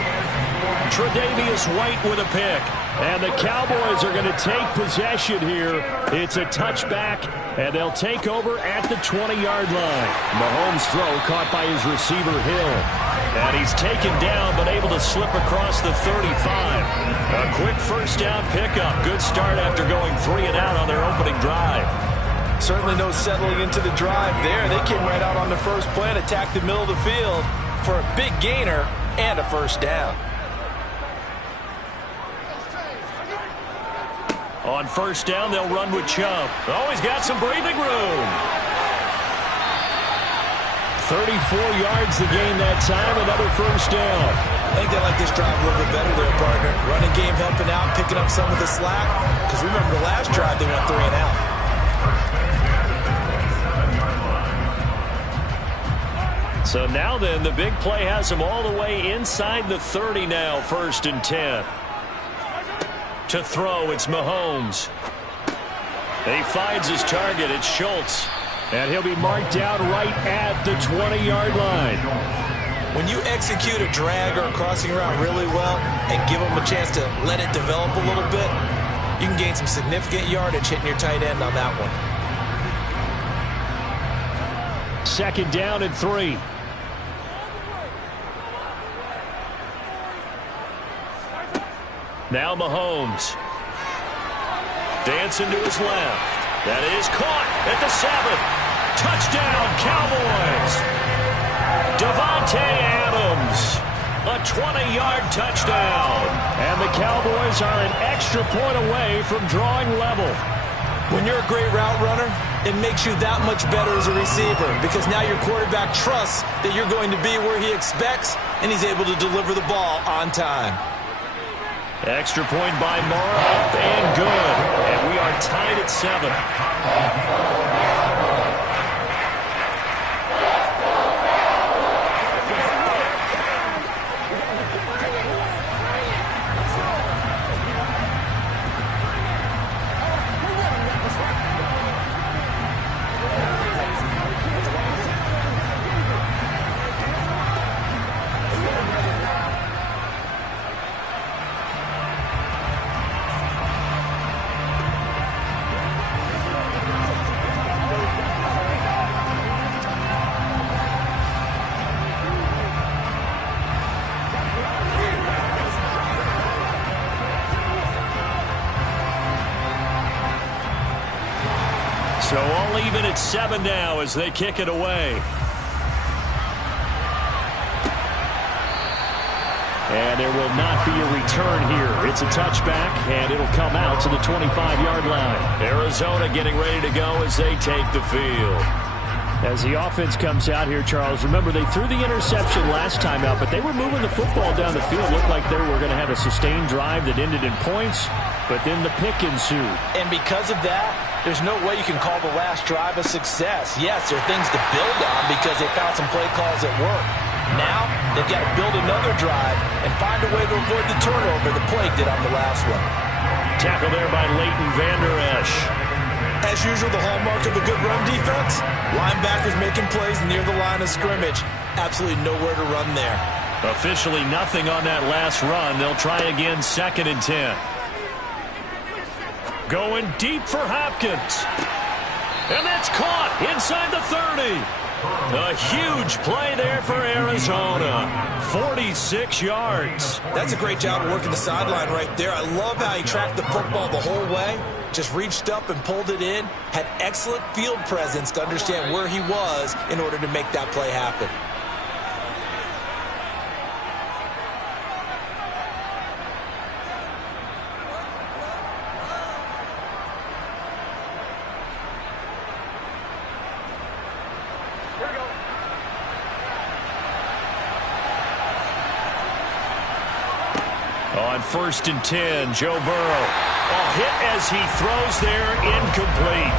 Tre'Davious White with a pick. And the Cowboys are going to take possession here. It's a touchback, and they'll take over at the 20-yard line. Mahomes' throw caught by his receiver, Hill. And he's taken down, but able to slip across the 35. A quick 1st down pickup. Good start after going 3 and out on their opening drive. Certainly no settling into the drive there. They came right out on the first play and attacked the middle of the field for a big gainer and a first down. On first down, they'll run with Chubb. Oh, he's got some breathing room. 34 yards the gain that time, another first down. I think they like this drive a little bit better there, partner. Running game helping out, picking up some of the slack. Because remember the last drive, they went 3 and out. So now then, the big play has him all the way inside the 30 now, 1st and 10. To throw, it's Mahomes. He finds his target, it's Schultz. And he'll be marked down right at the 20-yard line. When you execute a drag or a crossing route really well and give them a chance to let it develop a little bit, you can gain some significant yardage hitting your tight end on that one. 2nd down and 3. Now Mahomes. Dancing to his left. That is caught at the 7. Touchdown, Cowboys. Davante Adams. A 20-yard touchdown. And the Cowboys are an extra point away from drawing level. When you're a great route runner, it makes you that much better as a receiver because now your quarterback trusts that you're going to be where he expects and he's able to deliver the ball on time. Extra point by Mara, up and good. And we are tied at 7. So all even at 7 now as they kick it away. And there will not be a return here. It's a touchback, and it'll come out to the 25-yard line. Arizona getting ready to go as they take the field. As the offense comes out here, Charles, remember they threw the interception last time out, but they were moving the football down the field. Looked like they were going to have a sustained drive that ended in points, but then the pick ensued. And because of that, there's no way you can call the last drive a success. Yes, there are things to build on because they found some play calls that work. Now, they've got to build another drive and find a way to avoid the turnover the Plague did on the last one. Tackle there by Leighton Vander Esch. As usual, the hallmark of a good run defense, linebackers making plays near the line of scrimmage. Absolutely nowhere to run there. Officially nothing on that last run. They'll try again, 2nd and 10. Going deep for Hopkins. And that's caught inside the 30. A huge play there for Arizona. 46 yards. That's a great job of working the sideline right there. I love how he tracked the football the whole way. Just reached up and pulled it in. Had excellent field presence to understand where he was in order to make that play happen. On 1st and 10, Joe Burrow. A hit as he throws there, incomplete.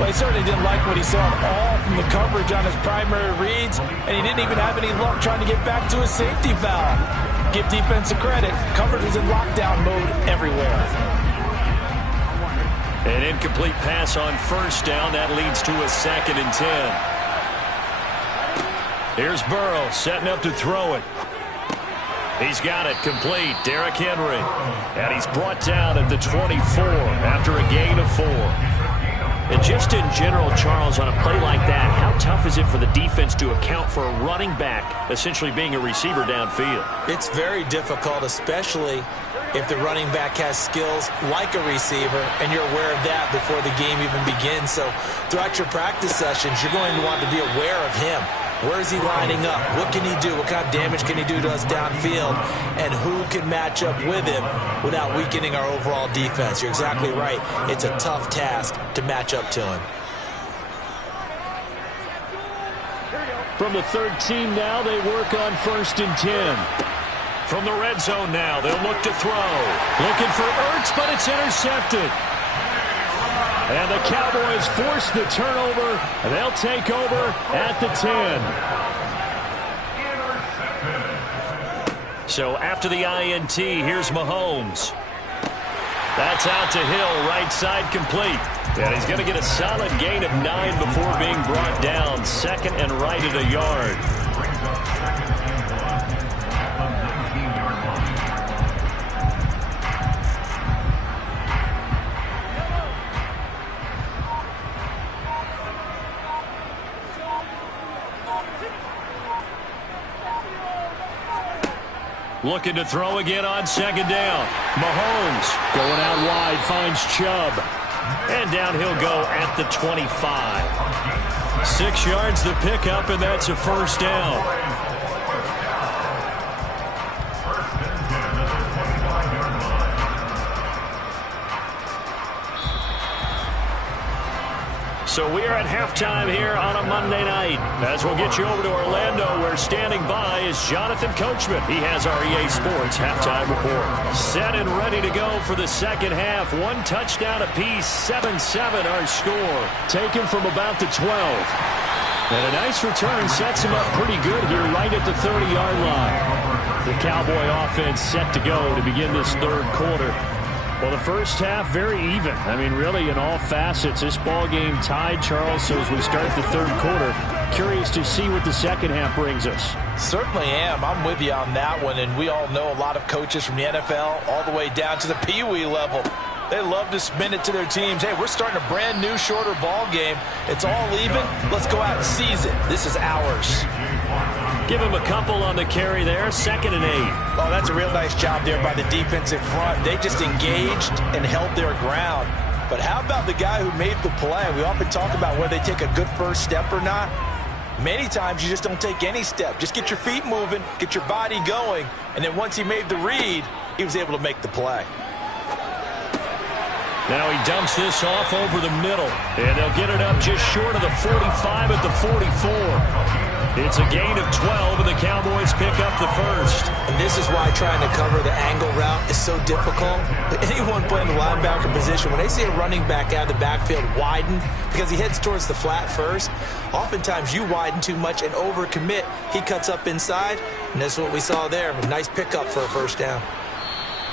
Well, he certainly didn't like what he saw at all from the coverage on his primary reads, and he didn't even have any luck trying to get back to his safety valve. Give defense a credit. Coverage was in lockdown mode everywhere. An incomplete pass on 1st down. That leads to a 2nd and 10. Here's Burrow setting up to throw it. He's got it complete. Derrick Henry. And he's brought down at the 24 after a gain of 4. And just in general, Charles, on a play like that, how tough is it for the defense to account for a running back essentially being a receiver downfield? It's very difficult, especially if the running back has skills like a receiver, and you're aware of that before the game even begins. So throughout your practice sessions, you're going to want to be aware of him. Where is he lining up? What can he do? What kind of damage can he do to us downfield? And who can match up with him without weakening our overall defense? You're exactly right. It's a tough task to match up to him. From the 13 now, they work on 1st and 10. From the red zone now, they'll look to throw. Looking for Ertz, but it's intercepted. And the Cowboys force the turnover. They'll take over at the 10. So after the INT, here's Mahomes. That's out to Hill, right side complete. And he's going to get a solid gain of 9 before being brought down. 2nd and right at a yard. Looking to throw again on 2nd down. Mahomes going out wide, finds Chubb. And down he'll go at the 25. 6 yards the pickup, and that's a 1st down. So we are at halftime here on a Monday night. As we'll get you over to Orlando, where standing by is Jonathan Coachman. He has our EA Sports halftime report. Set and ready to go for the second half. 1 touchdown apiece, 7-7 our score. Taken from about the 12. And a nice return sets him up pretty good here right at the 30-yard line. The Cowboy offense set to go to begin this 3rd quarter. Well, the first half, very even. I mean, really, in all facets, this ball game tied, Charles. So as we start the 3rd quarter, curious to see what the second half brings us. Certainly am. I'm with you on that one. And we all know a lot of coaches from the NFL all the way down to the Pee Wee level. They love to spin it to their teams. Hey, we're starting a brand new, shorter ball game. It's all even. Let's go out and seize it. This is ours. Give him a couple on the carry there. 2nd and 8. Oh, that's a real nice job there by the defensive front. They just engaged and held their ground. But how about the guy who made the play? We often talk about whether they take a good first step or not. Many times you just don't take any step. Just get your feet moving, get your body going, and then once he made the read, he was able to make the play. Now he dumps this off over the middle, and they'll get it up just short of the 45 at the 44. It's a gain of 12, and the Cowboys pick up the 1st. And this is why trying to cover the angle route is so difficult. Anyone playing the linebacker position, when they see a running back out of the backfield widen because he heads towards the flat first, oftentimes you widen too much and overcommit. He cuts up inside, and that's what we saw there. A nice pickup for a 1st down.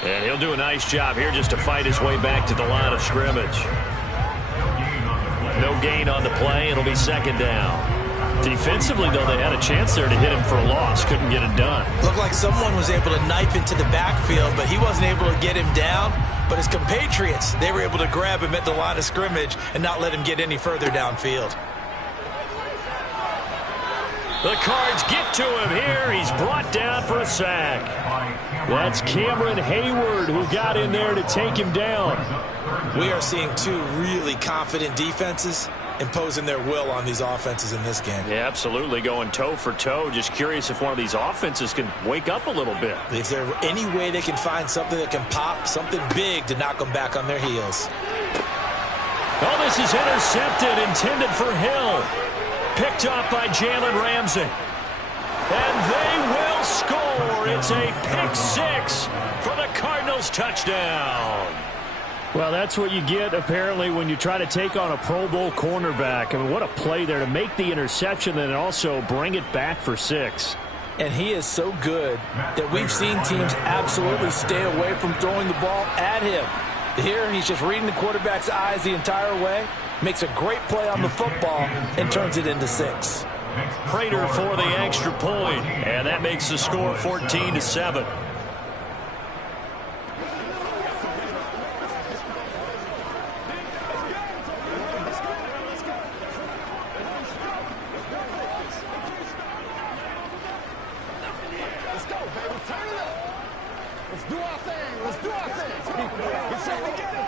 And he'll do a nice job here just to fight his way back to the line of scrimmage. No gain on the play. It'll be 2nd down. Defensively, though, they had a chance there to hit him for a loss. Couldn't get it done. Looked like someone was able to knife into the backfield, but he wasn't able to get him down. But his compatriots, they were able to grab him at the line of scrimmage and not let him get any further downfield. The Cards get to him here. He's brought down for a sack. That's Cameron Hayward who got in there to take him down. We are seeing 2 really confident defenses imposing their will on these offenses in this game. Yeah, absolutely, going toe for toe. Just curious if one of these offenses can wake up a little bit. Is there any way they can find something that can pop, something big to knock them back on their heels? Oh, this is intercepted, intended for Hill. Picked up by Jalen Ramsey. And they will score. It's a pick 6 for the Cardinals touchdown. Well, that's what you get, apparently, when you try to take on a Pro Bowl cornerback. I mean, what a play there to make the interception and also bring it back for 6. And he is so good that we've seen teams absolutely stay away from throwing the ball at him. Here, he's just reading the quarterback's eyes the entire way, makes a great play on the football, and turns it into 6. Prater for the extra point, and that makes the score 14-7. Let's go, baby. Turn it up. Let's do it our thing. Let's do our thing. Get set together.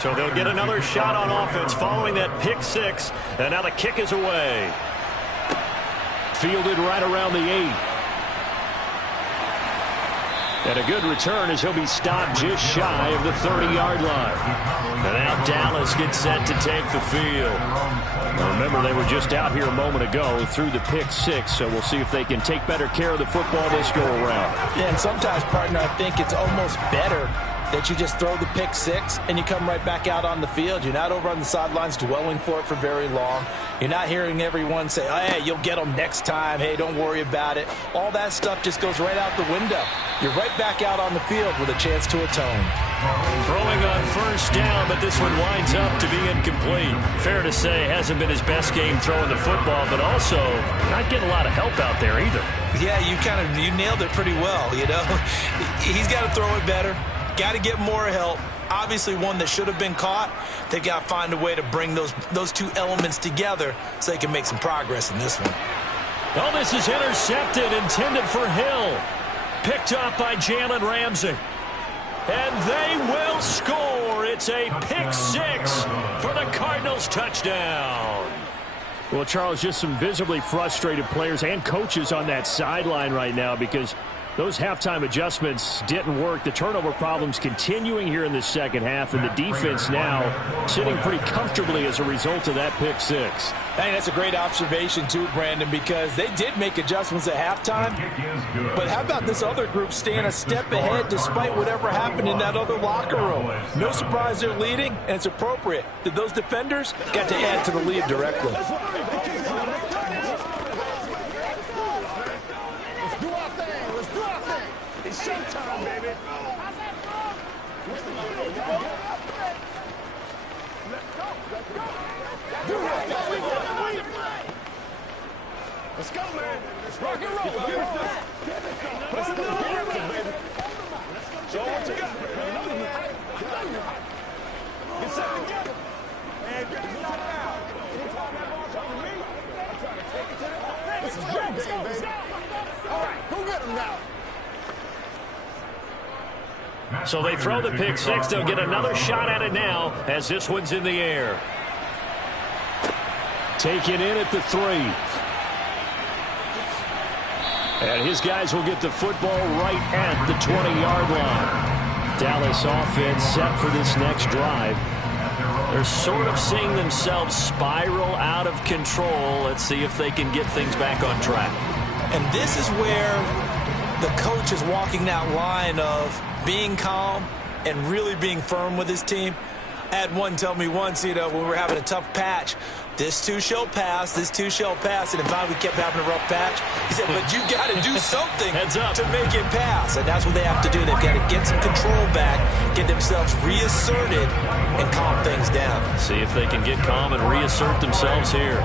So they'll get another shot on offense following that pick six. And now the kick is away. Fielded right around the 8. And a good return as he'll be stopped just shy of the 30-yard line. And now Dallas gets set to take the field. Now remember, they were just out here a moment ago through the pick six, so we'll see if they can take better care of the football this go around. Yeah, and sometimes, partner, I think it's almost better that you just throw the pick six and you come right back out on the field. You're not over on the sidelines dwelling for it for very long. You're not hearing everyone say, oh, hey, you'll get them next time. Hey, don't worry about it. All that stuff just goes right out the window. You're right back out on the field with a chance to atone. Throwing on first down, but this one winds up to be incomplete. Fair to say, hasn't been his best game throwing the football, but also not getting a lot of help out there either. Yeah, you nailed it pretty well, you know. He's got to throw it better. Got to get more help. Obviously one that should have been caught. They got to find a way to bring those two elements together so they can make some progress in this one. Oh, this is intercepted, intended for Hill. Picked up by Jalen Ramsey. And they will score. It's a pick six for the Cardinals touchdown. Well, Charles, just some visibly frustrated players and coaches on that sideline right now because those halftime adjustments didn't work. The turnover problems continuing here in the second half, and the defense now sitting pretty comfortably as a result of that pick six. Hey, that's a great observation too, Brandon, because they did make adjustments at halftime. But how about this other group staying a step ahead despite whatever happened in that other locker room? No surprise they're leading, and it's appropriate that those defenders got to add to the lead directly. Showtime, baby. Let's go, man. Let's rock and roll. Let's go. Show what you got. Get set together. And get it knocked out. Anytime that ball comes to me, I'm trying to take it to the This is great, baby. All right, go get him now. So they throw the pick six. They'll get another shot at it now as this one's in the air. Taken in at the 3. And his guys will get the football right at the 20-yard line. Dallas offense set for this next drive. They're sort of seeing themselves spiral out of control. Let's see if they can get things back on track. And this is where the coach is walking that line of being calm and really being firm with his team. I had one tell me once, you know, when we were having a tough patch, this too shall pass, this too shall pass, and in fact we kept having a rough patch. He said, but you got to do something to make it pass, and that's what they have to do. They've got to get some control back, get themselves reasserted, and calm things down. See if they can get calm and reassert themselves here.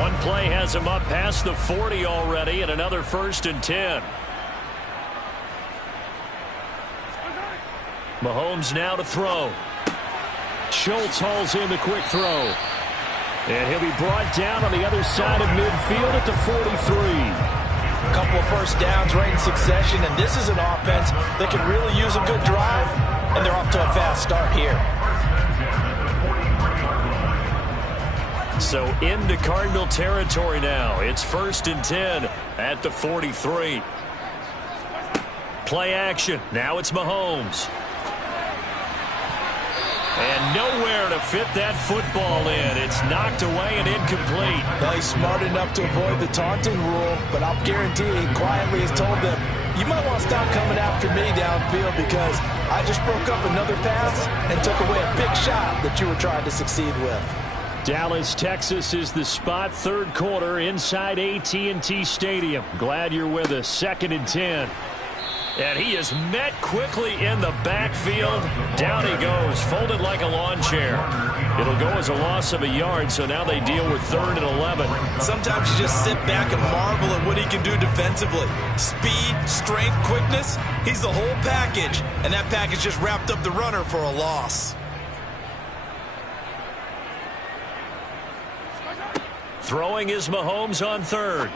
One play has him up past the 40 already, and another 1st and 10. Mahomes now to throw. Schultz hauls in the quick throw. And he'll be brought down on the other side of midfield at the 43. A couple of first downs right in succession, and this is an offense that can really use a good drive, and they're off to a fast start here. So into Cardinal territory now. It's 1st and 10 at the 43. Play action. Now it's Mahomes. And nowhere to fit that football in. It's knocked away and incomplete. Well, he's smart enough to avoid the taunting rule, but I'll guarantee he quietly has told them, you might want to stop coming after me downfield because I just broke up another pass and took away a big shot that you were trying to succeed with. Dallas, Texas is the spot. 3rd quarter inside AT&T Stadium. Glad you're with us. 2nd and 10. And he is met quickly in the backfield. Down he goes, folded like a lawn chair. It'll go as a loss of a yard, so now they deal with 3rd and 11. Sometimes you just sit back and marvel at what he can do defensively. Speed, strength, quickness, he's the whole package. And that package just wrapped up the runner for a loss. Throwing is Mahomes on 3rd.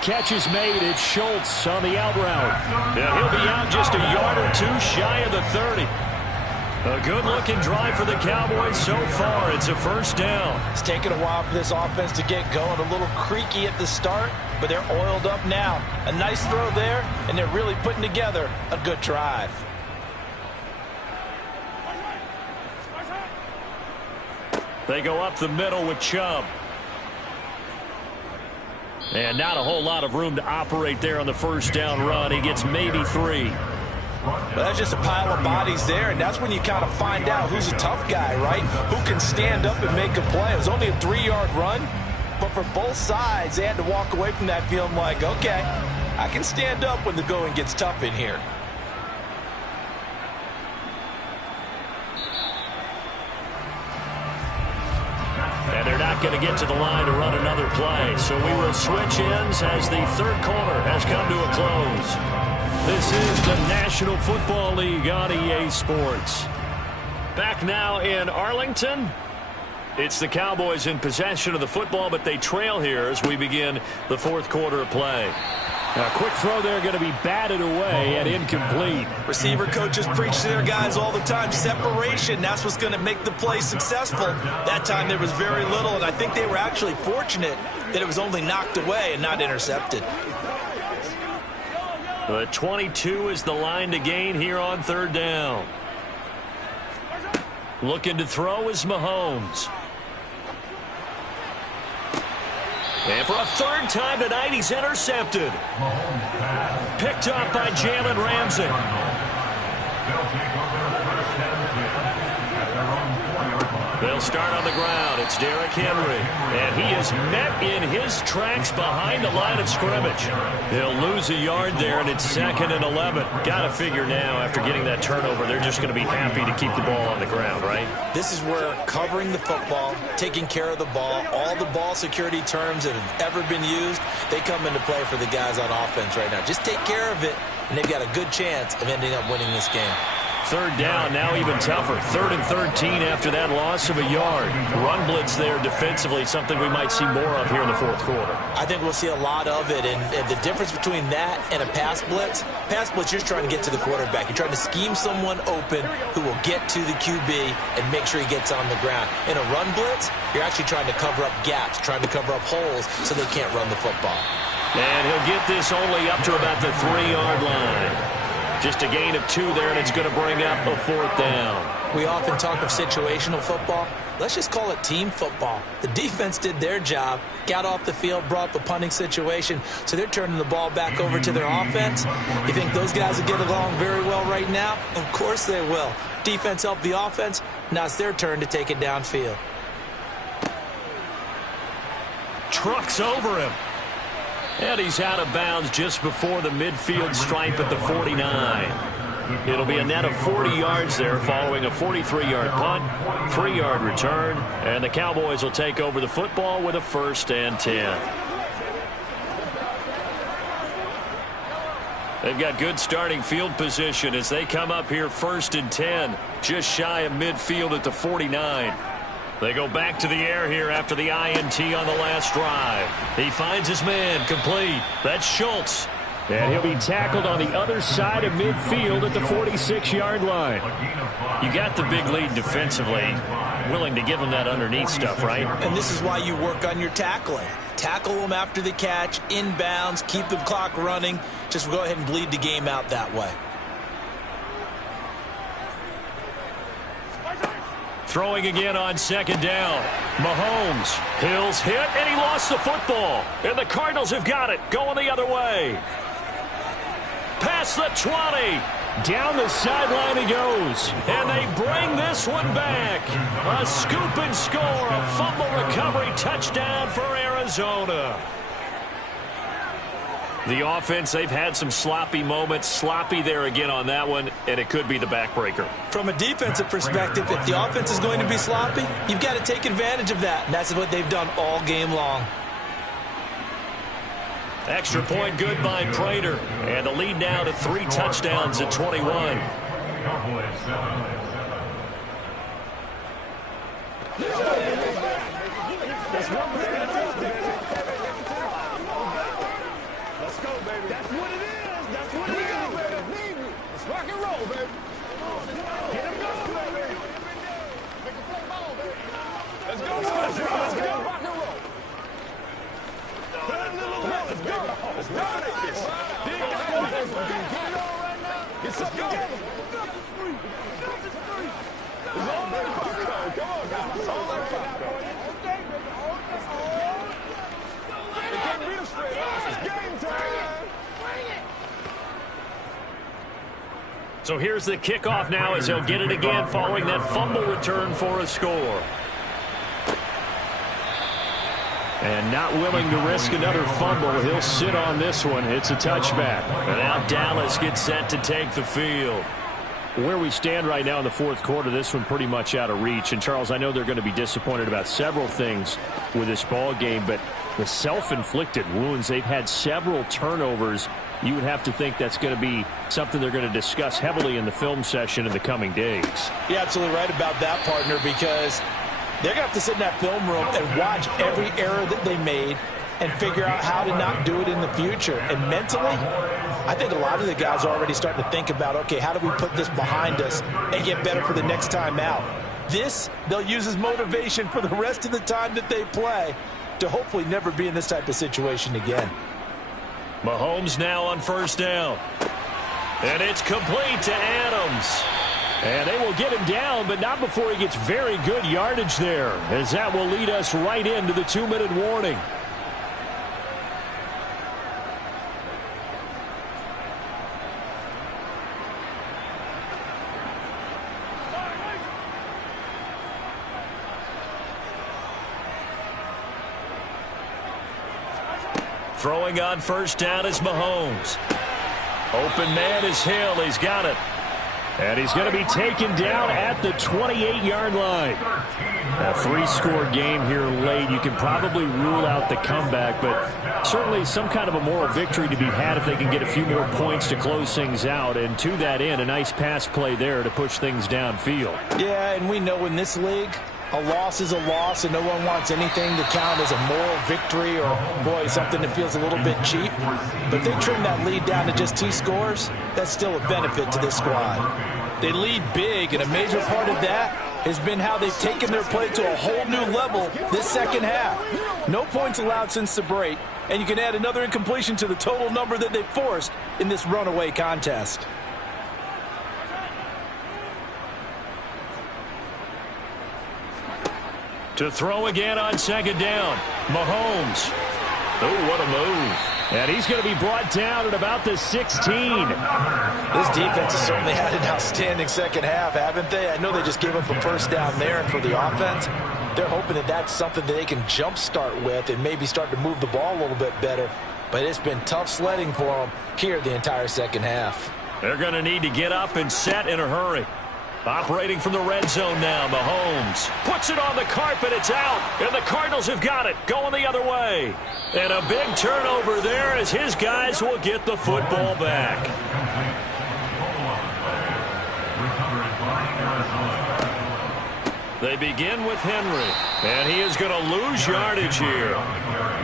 Catch is made. It's Schultz on the out route. Now he'll be out just a yard or 2 shy of the 30. A good-looking drive for the Cowboys so far. It's a 1st down. It's taken a while for this offense to get going. A little creaky at the start, but they're oiled up now. A nice throw there, and they're really putting together a good drive. They go up the middle with Chubb. And not a whole lot of room to operate there on the 1st down run. He gets maybe 3. Well, that's just a pile of bodies there, and that's when you kind of find out who's a tough guy, right? Who can stand up and make a play. It was only a 3-yard run, but for both sides, they had to walk away from that feeling like, okay, I can stand up when the going gets tough in here. And they're not going to get to the line to run another play. So we will switch ends as the 3rd quarter has come to a close. This is the National Football League on EA Sports. Back now in Arlington. It's the Cowboys in possession of the football, but they trail here as we begin the 4th quarter of play. A quick throw there going to be batted away and incomplete. Receiver coaches preach to their guys all the time. Separation, that's what's going to make the play successful. That time there was very little, and I think they were actually fortunate that it was only knocked away and not intercepted. The 22 is the line to gain here on 3rd down. Looking to throw is Mahomes. And for a 3rd time tonight, he's intercepted. Picked up by Jalen Ramsey. They'll take over 1st and 10 at their own 4-yard line. They'll start on the ground. It's Derrick Henry. And he is met in his tracks behind the line of scrimmage. He'll lose a yard there, and it's 2nd and 11. Got to figure now, after getting that turnover, they're just going to be happy to keep the ball on the ground, right? This is where covering the football, taking care of the ball, all the ball security terms that have ever been used, they come into play for the guys on offense right now. Just take care of it, and they've got a good chance of ending up winning this game. 3rd down, now even tougher. 3rd and 13 after that loss of a yard. Run blitz there defensively, something we might see more of here in the 4th quarter. I think we'll see a lot of it, and the difference between that and a pass blitz, you're trying to get to the quarterback. You're trying to scheme someone open who will get to the QB and make sure he gets on the ground. In a run blitz, you're actually trying to cover up gaps, trying to cover up holes so they can't run the football. And he'll get this only up to about the 3-yard line. Just a gain of 2 there, and it's going to bring up a 4th down. We often talk of situational football. Let's just call it team football. The defense did their job, got off the field, brought up a punting situation, so they're turning the ball back over to their offense. You think those guys will get along very well right now? Of course they will. Defense helped the offense. Now it's their turn to take it downfield. Trucks over him. And he's out of bounds just before the midfield stripe at the 49. It'll be a net of 40 yards there following a 43-yard punt, 3-yard return, and the Cowboys will take over the football with a 1st and 10. They've got good starting field position as they come up here 1st and 10, just shy of midfield at the 49. They go back to the air here after the INT on the last drive. He finds his man, complete. That's Schultz. And he'll be tackled on the other side of midfield at the 46-yard line. You got the big lead defensively. Willing to give him that underneath stuff, right? And this is why you work on your tackling. Tackle them after the catch, inbounds, keep the clock running. Just go ahead and bleed the game out that way. Throwing again on 2nd down. Mahomes. Hill's hit, and he lost the football. And the Cardinals have got it. Going the other way. Past the 20. Down the sideline he goes. And they bring this one back. A scoop and score. A fumble recovery touchdown for Arizona. The offense, they've had some sloppy moments. Sloppy there again on that one, and it could be the backbreaker. From a defensive perspective, if the offense is going to be sloppy, you've got to take advantage of that. And that's what they've done all game long. Extra point good by Prater. And the lead now to 3 touchdowns at 21. Cowboys 7. Let's go, baby. That's what it is. That's what it is, baby. Let's rock and roll, baby. Get him going, baby. Make a play ball, baby. Let's go, let's go. Rock and roll. Put it in the little let's go. Let's run it. Get it on right now. Get some together. It's all that popcorn. Come on, guys. It's all that popcorn. They can't beat us straight. It's game time. So here's the kickoff now as he'll get it again following that fumble return for a score. And not willing to risk another fumble. He'll sit on this one. It's a touchback. And now Dallas gets set to take the field. Where we stand right now in the fourth quarter, this one pretty much out of reach. And, Charles, I know they're going to be disappointed about several things with this ball game, but the self-inflicted wounds, they've had several turnovers. You would have to think that's going to be something they're going to discuss heavily in the film session in the coming days. You're absolutely right about that, partner, because they're going to have to sit in that film room and watch every error that they made and figure out how to not do it in the future. And mentally, I think a lot of the guys are already starting to think about, okay, how do we put this behind us and get better for the next time out? This, they'll use as motivation for the rest of the time that they play to hopefully never be in this type of situation again. Mahomes now on first down. And it's complete to Adams. And they will get him down, but not before he gets very good yardage there, as that will lead us right into the 2-minute warning. Throwing on first down is Mahomes. Open man is Hill. He's got it. And he's going to be taken down at the 28-yard line. A 3-score game here late. You can probably rule out the comeback, but certainly some kind of a moral victory to be had if they can get a few more points to close things out. And to that end, a nice pass play there to push things downfield. Yeah, and we know in this league, a loss is a loss, and no one wants anything to count as a moral victory or, boy, something that feels a little bit cheap. But they trim that lead down to just 2 scores. That's still a benefit to this squad. They lead big, and a major part of that has been how they've taken their play to a whole new level this second half. No points allowed since the break, and you can add another incompletion to the total number that they forced in this runaway contest. To throw again on second down, Mahomes. Oh, what a move. And he's going to be brought down at about the 16. This defense has certainly had an outstanding second half, haven't they? I know they just gave up a first down there, and for the offense, they're hoping that that's something that they can jumpstart with and maybe start to move the ball a little bit better. But it's been tough sledding for them here the entire second half. They're going to need to get up and set in a hurry. Operating from the red zone now, Mahomes puts it on the carpet, it's out, and the Cardinals have got it, going the other way. And a big turnover there as his guys will get the football back. They begin with Henry, and he is going to lose yardage here.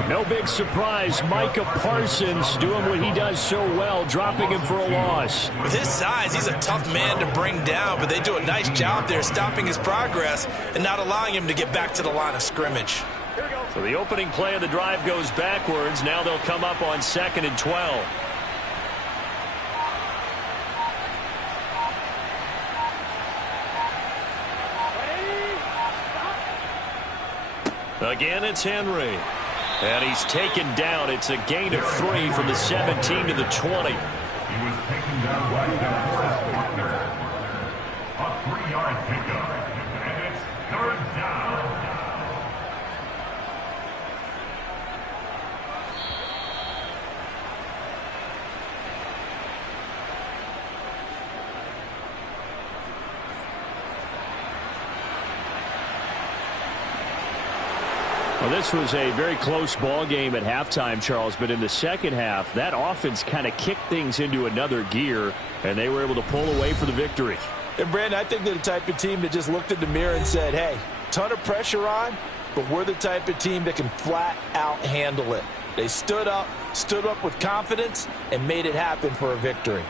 No big surprise, Micah Parsons doing what he does so well, dropping him for a loss. With his size, he's a tough man to bring down, but they do a nice job there stopping his progress and not allowing him to get back to the line of scrimmage. So the opening play of the drive goes backwards. Now they'll come up on 2nd and 12. Again, it's Henry. And he's taken down. It's a gain of 3 from the 17 to the 20. He was taken down right there. A 3-yard pickup. And it's 3rd down. Well, this was a very close ball game at halftime, Charles, but in the second half, that offense kind of kicked things into another gear, and they were able to pull away for the victory. And, Brandon, I think they're the type of team that just looked in the mirror and said, hey, ton of pressure on, but we're the type of team that can flat out handle it. They stood up with confidence, and made it happen for a victory.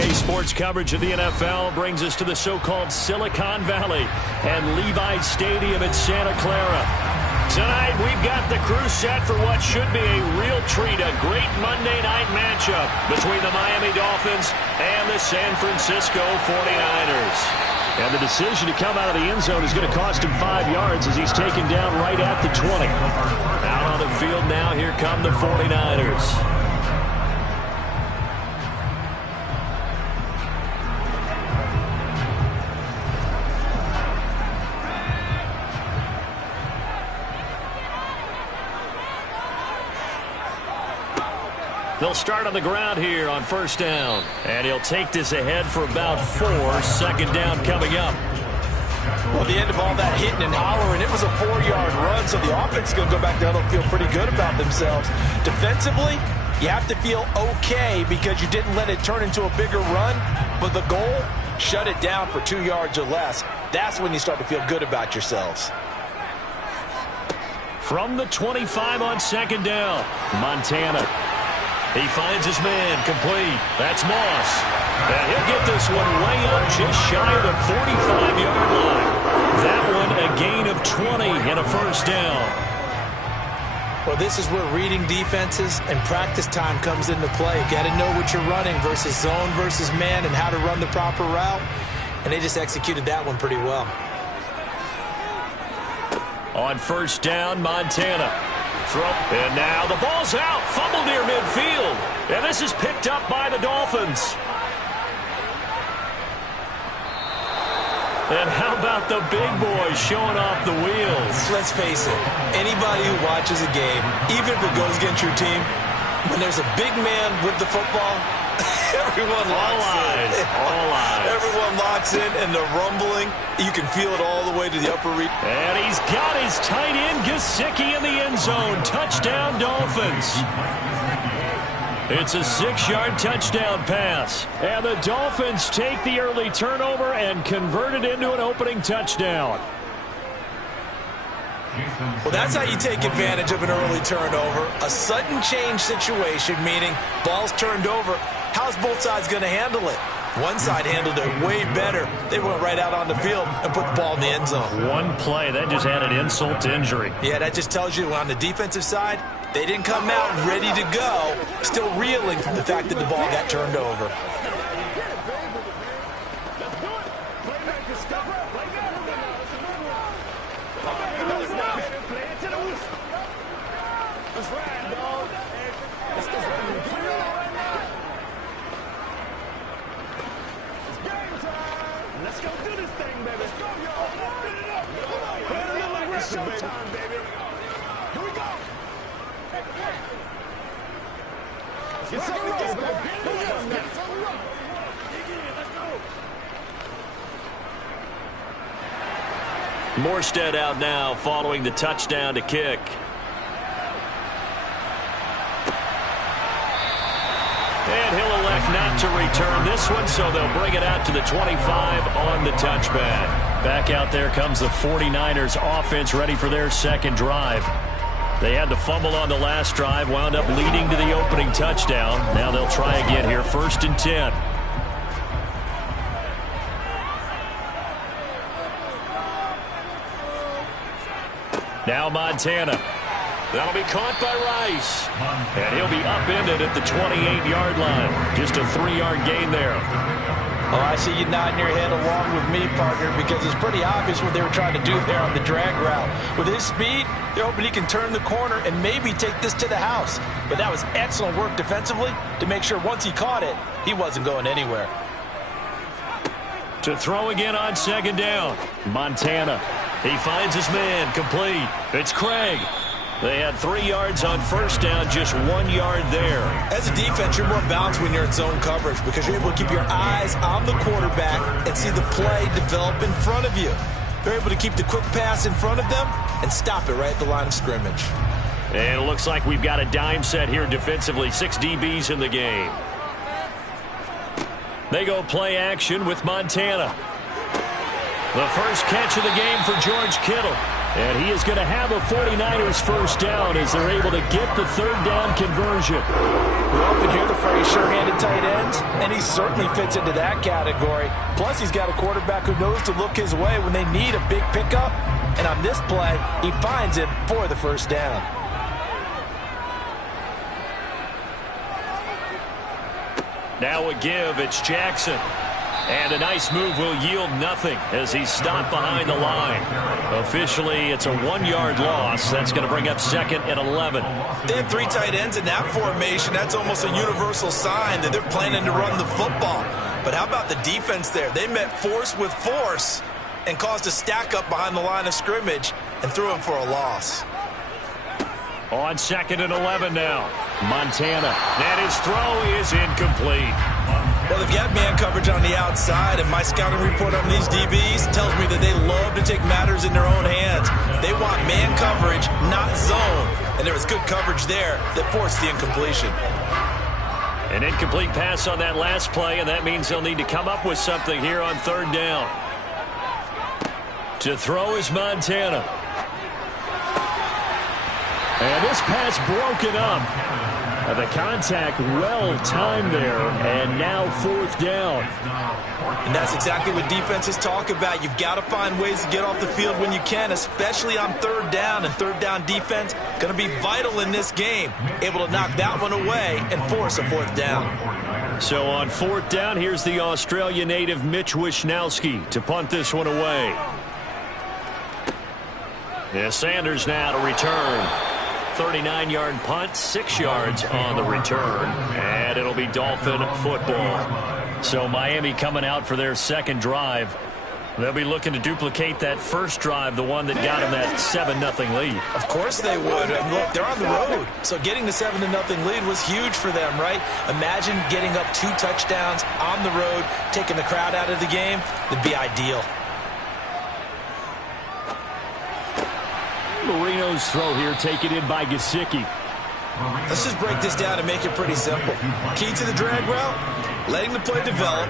EA Sports coverage of the NFL brings us to the so-called Silicon Valley and Levi's Stadium in Santa Clara. Tonight, we've got the crew set for what should be a real treat, a great Monday night matchup between the Miami Dolphins and the San Francisco 49ers. And the decision to come out of the end zone is going to cost him 5 yards as he's taken down right at the 20. Out on the field now, here come the 49ers. They'll start on the ground here on first down. And he'll take this ahead for about 4. Second down coming up. Well, the end of all that hitting and hollering, it was a 4-yard run, so the offense is going to go back down and feel pretty good about themselves. Defensively, you have to feel okay because you didn't let it turn into a bigger run, but the goal, shut it down for 2 yards or less. That's when you start to feel good about yourselves. From the 25 on second down, Montana. He finds his man, complete. That's Moss. And he'll get this one way up just shy of the 45-yard line. That one a gain of 20 and a first down. Well, this is where reading defenses and practice time comes into play. Got to know what you're running versus zone versus man and how to run the proper route. And they just executed that one pretty well. On first down, Montana. Throw. And now the ball's out. Fumble near midfield. And this is picked up by the Dolphins. And how about the big boys showing off the wheels? Let's face it. Anybody who watches a game, even if it goes against your team, when there's a big man with the football, everyone locks in. All eyes. Everyone locks in, and the rumbling, you can feel it all the way to the upper reach. And he's got his tight end, Gesicki, in the end zone. Touchdown, Dolphins. It's a 6-yard touchdown pass. And the Dolphins take the early turnover and convert it into an opening touchdown. Well, that's how you take advantage of an early turnover. A sudden change situation, meaning ball's turned over. How's both sides going to handle it? One side handled it way better. They went right out on the field and put the ball in the end zone. One play, that just added insult to injury. Yeah, that just tells you on the defensive side, they didn't come out ready to go, still reeling from the fact that the ball got turned over. Morstead out now following the touchdown to kick. And he'll elect not to return this one, so they'll bring it out to the 25 on the touchback. Back out there comes the 49ers offense ready for their second drive. They had the fumble on the last drive, wound up leading to the opening touchdown. Now they'll try again here, 1st and 10. Now Montana. That'll be caught by Rice. And he'll be upended at the 28-yard line. Just a 3-yard gain there. Oh, I see you nodding your head along with me, partner, because it's pretty obvious what they were trying to do there on the drag route. With his speed, they're hoping he can turn the corner and maybe take this to the house. But that was excellent work defensively to make sure once he caught it, he wasn't going anywhere. To throw again on second down, Montana. He finds his man, complete. It's Craig. They had 3 yards on first down, just 1 yard there. As a defense, you're more balanced when you're in zone coverage because you're able to keep your eyes on the quarterback and see the play develop in front of you. They're able to keep the quick pass in front of them and stop it right at the line of scrimmage. And it looks like we've got a dime set here defensively. 6 DBs in the game. They go play action with Montana. The first catch of the game for George Kittle. And he is going to have a 49ers first down as they're able to get the third down conversion. We often hear the phrase sure-handed tight ends, and he certainly fits into that category. Plus, he's got a quarterback who knows to look his way when they need a big pickup. And on this play, he finds him for the first down. Now a give, it's Jackson. And a nice move will yield nothing as he's stopped behind the line. Officially, it's a 1-yard loss. That's going to bring up 2nd and 11. They have 3 tight ends in that formation. That's almost a universal sign that they're planning to run the football. But how about the defense there? They met force with force and caused a stack up behind the line of scrimmage and threw him for a loss. On 2nd and 11 now. Montana. And his throw is incomplete. Well, they've got man coverage on the outside, and my scouting report on these DBs tells me that they love to take matters in their own hands. They want man coverage, not zone. And there was good coverage there that forced the incompletion. An incomplete pass on that last play, and that means they'll need to come up with something here on 3rd down. To throw is Montana. And this pass broken up. The contact well-timed there, and now 4th down. And that's exactly what defenses talk about. You've got to find ways to get off the field when you can, especially on 3rd down. And 3rd down defense going to be vital in this game. Able to knock that one away and force a 4th down. So on 4th down, here's the Australia native Mitch Wishnowsky to punt this one away. Yeah, Sanders now to return. 39-yard punt, 6 yards on the return, and it'll be Dolphin football. So Miami coming out for their 2nd drive. They'll be looking to duplicate that first drive, the one that got them that 7-0 lead. Of course they would. And look, they're on the road, so getting the 7-0 lead was huge for them, right? Imagine getting up 2 touchdowns on the road, taking the crowd out of the game. It'd be ideal. Marino's throw here taken in by Gesicki. Let's just break this down and make it pretty simple. Key to the drag route, letting the play develop,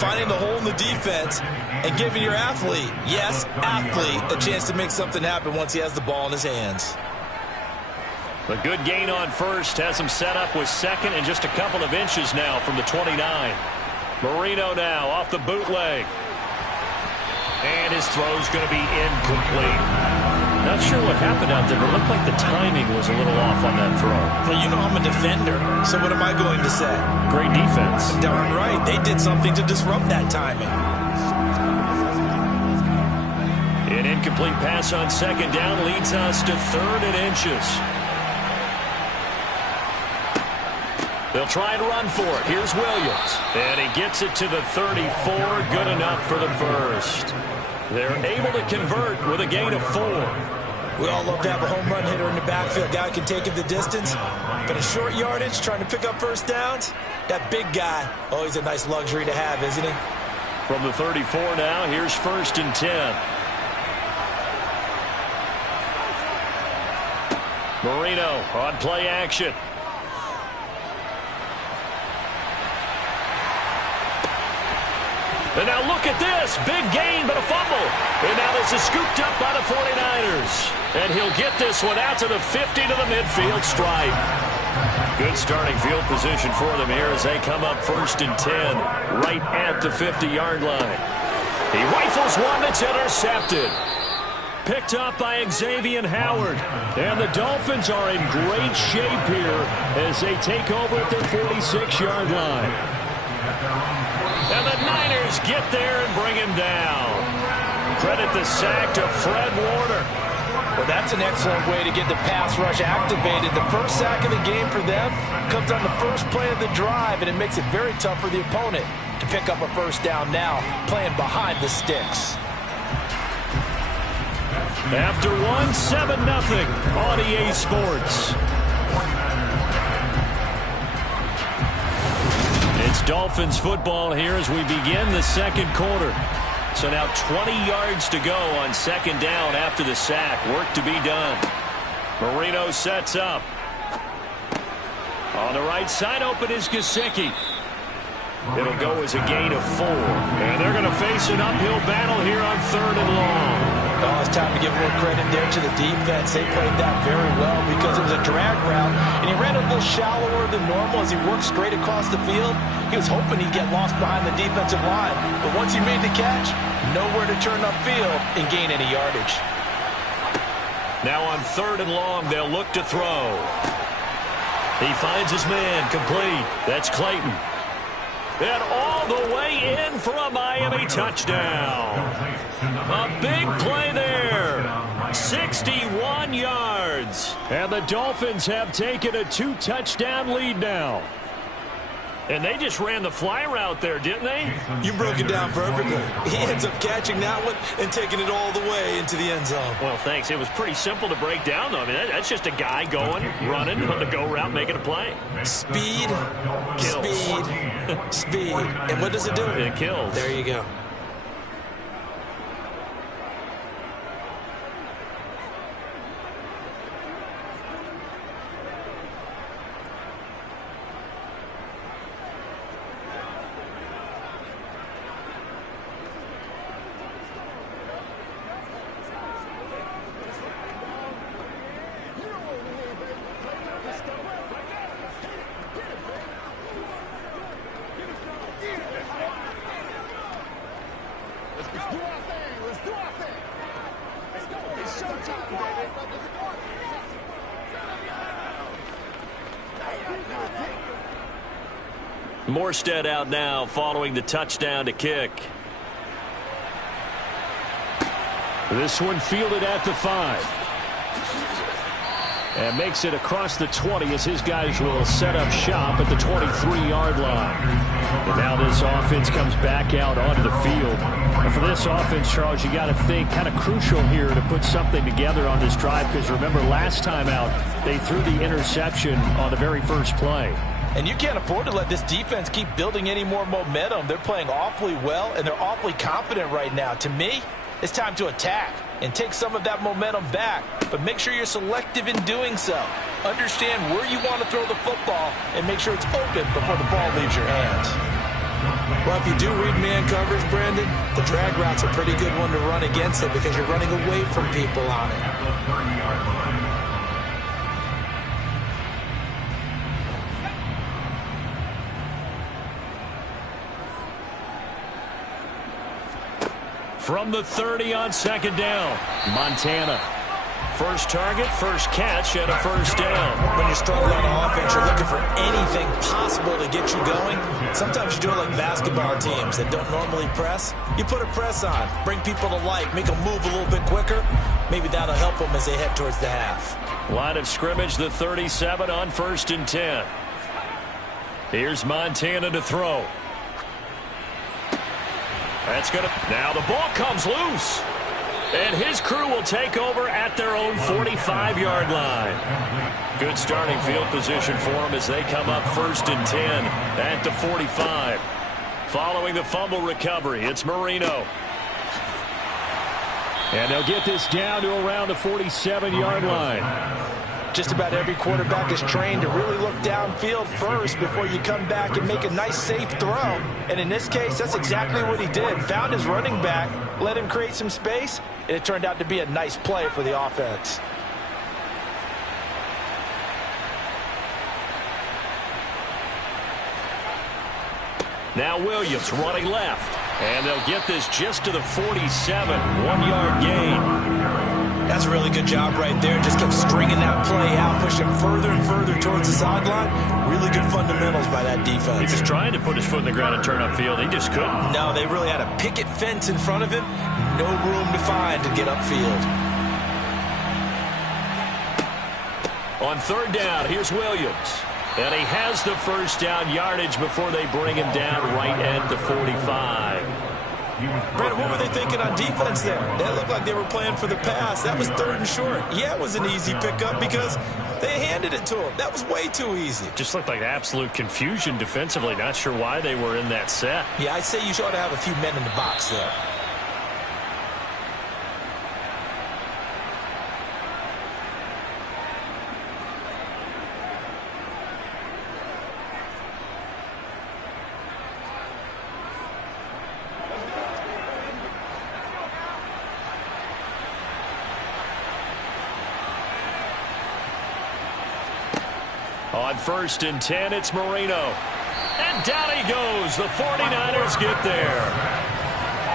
finding the hole in the defense, and giving your athlete, yes, athlete, a chance to make something happen once he has the ball in his hands. A good gain on first has him set up with 2nd and just a couple of inches now from the 29. Marino now off the bootleg. And his throw's going to be incomplete. Not sure what happened out there, but it looked like the timing was a little off on that throw. Well, you know I'm a defender, so what am I going to say? Great defense. Darn right. They did something to disrupt that timing. An incomplete pass on 2nd down leads us to 3rd and inches. They'll try and run for it. Here's Williams. And he gets it to the 34. Good enough for the first. They're able to convert with a gain of 4. We all love to have a home run hitter in the backfield. Guy can take it the distance. But a short yardage, trying to pick up first downs, that big guy, oh, he's a nice luxury to have, isn't he? From the 34 now, here's 1st and 10. Marino on play action. And now look at this. Big gain, but a fumble. And now this is scooped up by the 49ers. And he'll get this one out to the 50 to the midfield stripe. Good starting field position for them here as they come up 1st and 10 right at the 50-yard line. He rifles one that's intercepted. Picked up by Xavier Howard. And the Dolphins are in great shape here as they take over at their 46-yard line. And the Niners get there and bring him down. Credit the sack to Fred Warner. Well, that's an excellent way to get the pass rush activated. The first sack of the game for them comes on the first play of the drive, and it makes it very tough for the opponent to pick up a first down now, playing behind the sticks. After one, 7-0 on EA Sports. It's Dolphins football here as we begin the 2nd quarter. So now 20 yards to go on 2nd down after the sack. Work to be done. Marino sets up. On the right side open is Gesicki. It'll go as a gain of 4. And they're going to face an uphill battle here on 3rd and long. Oh, it's time to give a little credit there to the defense. They played that very well because it was a drag route, and he ran a little shallower than normal as he worked straight across the field. He was hoping he'd get lost behind the defensive line, but once he made the catch, nowhere to turn upfield and gain any yardage. Now on 3rd and long, they'll look to throw. He finds his man, complete. That's Clayton. And all the way in for a Miami touchdown. A big play there. 61 yards. And the Dolphins have taken a 2-touchdown lead now. And they just ran the fly route there, didn't they? You broke it down perfectly. He ends up catching that one and taking it all the way into the end zone. Well, thanks. It was pretty simple to break down, though. I mean, that's just a guy going, running on the go route, making a play. Speed, Kills. speed, speed. And what does it do? It kills. There you go. Morstead out now following the touchdown to kick. This one fielded at the 5. And makes it across the 20 as his guys will set up shop at the 23-yard line. And now this offense comes back out onto the field. And for this offense, Charles, you got to think kind of crucial here to put something together on this drive, because remember last time out they threw the interception on the very first play. And you can't afford to let this defense keep building any more momentum. They're playing awfully well, and they're awfully confident right now. To me, it's time to attack and take some of that momentum back, but make sure you're selective in doing so. Understand where you want to throw the football and make sure it's open before the ball leaves your hands. Well, if you do read man coverage, Brandon, the drag route's a pretty good one to run against it because you're running away from people on it. From the 30 on 2nd down, Montana. First target, first catch, and a first down. When you're struggling on offense, you're looking for anything possible to get you going. Sometimes you do it like basketball teams that don't normally press. You put a press on, bring people to life, make them move a little bit quicker. Maybe that'll help them as they head towards the half. Line of scrimmage, the 37 on 1st and 10. Here's Montana to throw. That's going to... Now the ball comes loose. And his crew will take over at their own 45-yard line. Good starting field position for them as they come up 1st and 10 at the 45. Following the fumble recovery, it's Marino. And they'll get this down to around the 47-yard line. Just about every quarterback is trained to really look downfield first before you come back and make a nice, safe throw. And in this case, that's exactly what he did. Found his running back, let him create some space, and it turned out to be a nice play for the offense. Now Williams running left. And they'll get this just to the 47, 1-yard gain. That's a really good job right there. Just kept stringing that play out, pushing further and further towards the sideline. Really good fundamentals by that defense. He was trying to put his foot in the ground and turn upfield. He just couldn't. No, they really had a picket fence in front of him. No room to find to get upfield. On 3rd down, here's Williams. And he has the first down yardage before they bring him down right at the 45. Brandon, what were they thinking on defense there? That looked like they were playing for the pass. That was 3rd and short. Yeah, it was an easy pickup because they handed it to him. That was way too easy. Just looked like absolute confusion defensively. Not sure why they were in that set. Yeah, I'd say you ought to have a few men in the box there. On 1st and 10, it's Marino. And down he goes. The 49ers get there.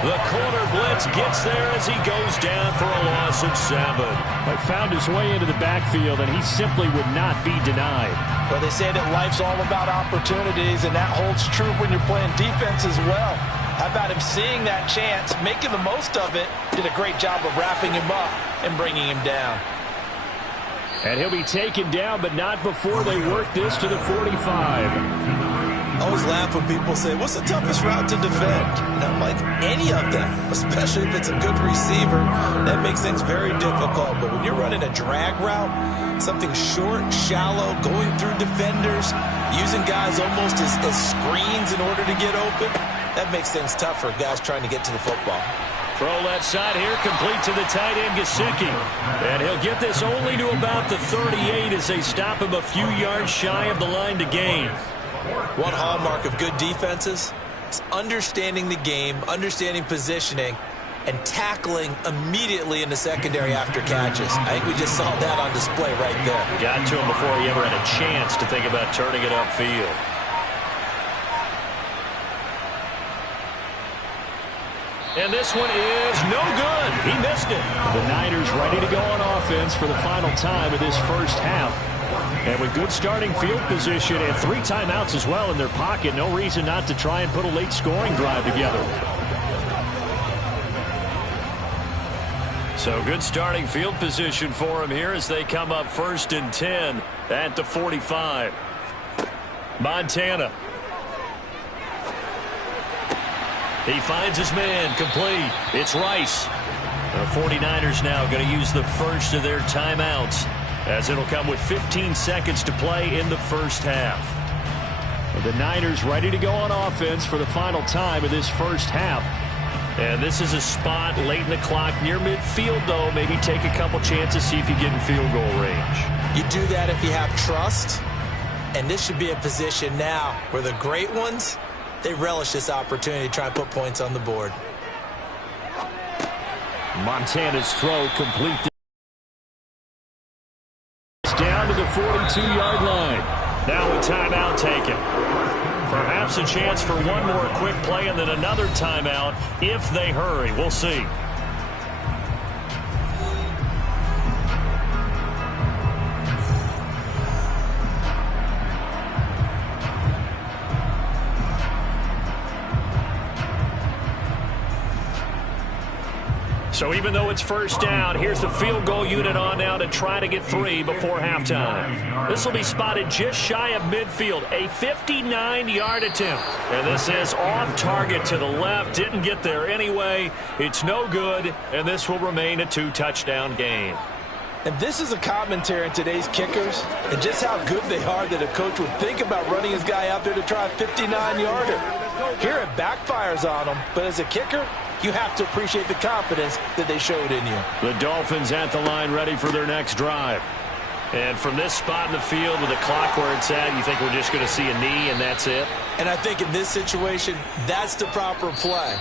The corner blitz gets there as he goes down for a loss of 7. But found his way into the backfield, and he simply would not be denied. Well, they say that life's all about opportunities, and that holds true when you're playing defense as well. How about him seeing that chance, making the most of it, did a great job of wrapping him up and bringing him down. And he'll be taken down, but not before they work this to the 45. I always laugh when people say, what's the toughest route to defend? And I'm like, any of them, especially if it's a good receiver. That makes things very difficult. But when you're running a drag route, something short, shallow, going through defenders, using guys almost as screens in order to get open, that makes things tough for guys trying to get to the football. Throw left side here, complete to the tight end, Gesicki. And he'll get this only to about the 38 as they stop him a few yards shy of the line to gain. One hallmark of good defenses is understanding the game, understanding positioning, and tackling immediately in the secondary after catches. I think we just saw that on display right there. Got to him before he ever had a chance to think about turning it upfield. And this one is no good. He missed it. The Niners ready to go on offense for the final time of this first half. And with good starting field position and 3 timeouts as well in their pocket, no reason not to try and put a late scoring drive together. So good starting field position for him here as they come up 1st and 10 at the 45. Montana. He finds his man, complete. It's Rice. The 49ers now going to use the first of their timeouts, as it'll come with 15 seconds to play in the first half. The Niners ready to go on offense for the final time of this first half. And this is a spot late in the clock near midfield, though. Maybe take a couple chances, see if you get in field goal range. You do that if you have trust, and this should be a position now where the great ones, they relish this opportunity to try and put points on the board. Montana's throw complete. Down to the 42-yard line. Now a timeout taken. Perhaps a chance for one more quick play and then another timeout if they hurry. We'll see. So even though it's first down, here's the field goal unit on now to try to get 3 before halftime. This will be spotted just shy of midfield, a 59-yard attempt. And this is off target to the left, didn't get there anyway. It's no good, and this will remain a 2-touchdown game. And this is a commentary on today's kickers and just how good they are that a coach would think about running his guy out there to try a 59-yarder. Here it backfires on him, but as a kicker, you have to appreciate the confidence that they showed in you. The Dolphins at the line ready for their next drive. And from this spot in the field with the clock where it's at, you think we're just going to see a knee and that's it? And I think in this situation, that's the proper play.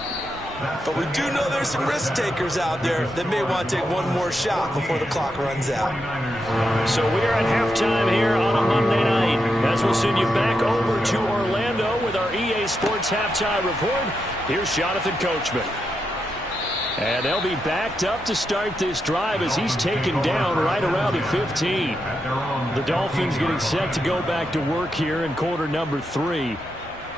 But we do know there's some risk takers out there that may want to take one more shot before the clock runs out. So we're at halftime here on a Monday night, as we'll send you back over to Orlando with our EA Sports Halftime Report. Here's Jonathan Coachman. And they'll be backed up to start this drive as he's taken down right around the 15. The Dolphins getting set to go back to work here in quarter number 3.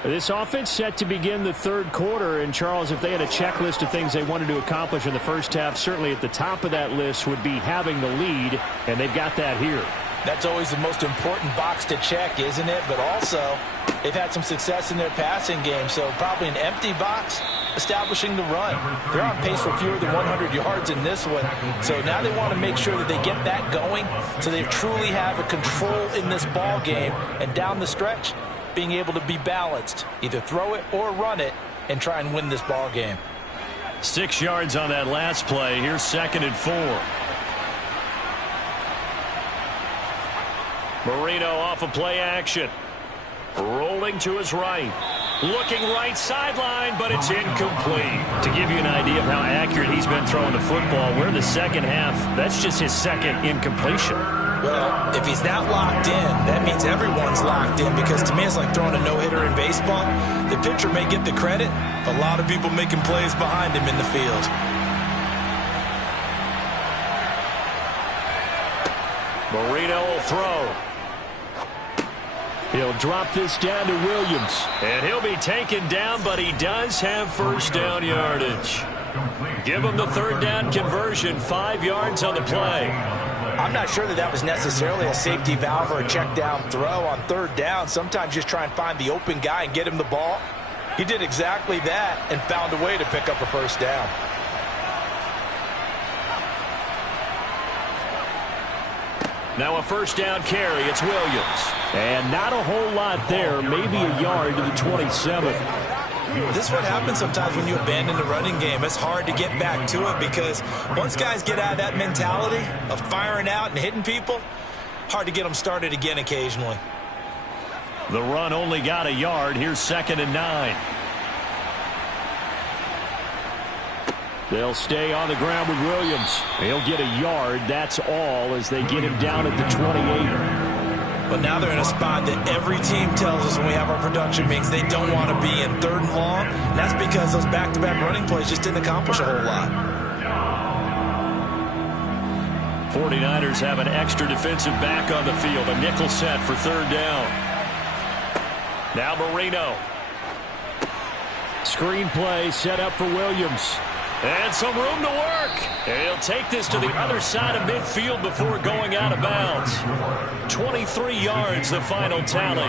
This offense set to begin the third quarter, and Charles, if they had a checklist of things they wanted to accomplish in the first half, certainly at the top of that list would be having the lead, and they've got that here. That's always the most important box to check, isn't it? But also, they've had some success in their passing game, so probably an empty box establishing the run. They're on pace for fewer than 100 yards in this one, so now they want to make sure that they get that going so they truly have a control in this ball game, and down the stretch, being able to be balanced, either throw it or run it, and try and win this ball game. 6 yards on that last play. Here's 2nd and 4. Marino off of play action. Rolling to his right. Looking right sideline, but it's incomplete. To give you an idea of how accurate he's been throwing the football, we're in the second half. That's just his second incompletion. Well, if he's not locked in, that means everyone's locked in, because to me it's like throwing a no-hitter in baseball. The pitcher may get the credit, a lot of people making plays behind him in the field. Marino will throw. He'll drop this down to Williams. And he'll be taken down, but he does have first down yardage. Give him the third down conversion, 5 yards on the play. I'm not sure that was necessarily a safety valve or a check down throw on third down. Sometimes just try and find the open guy and get him the ball. He did exactly that and found a way to pick up a first down. Now a first down carry. It's Williams. And not a whole lot there. Maybe a yard to the 27. This is what happens sometimes when you abandon the running game. It's hard to get back to it, because once guys get out of that mentality of firing out and hitting people, hard to get them started again occasionally. The run only got a yard. Here's 2nd and 9. They'll stay on the ground with Williams. He'll get a yard. That's all, as they get him down at the 28. But now they're in a spot that every team tells us when we have our production meetings they don't want to be in, 3rd and long. And that's because those back-to-back running plays just didn't accomplish a whole lot. 49ers have an extra defensive back on the field. A nickel set for 3rd down. Now Marino. Screen play set up for Williams. And some room to work. And he'll take this to the other side of midfield before going out of bounds. 23 yards, the final tally.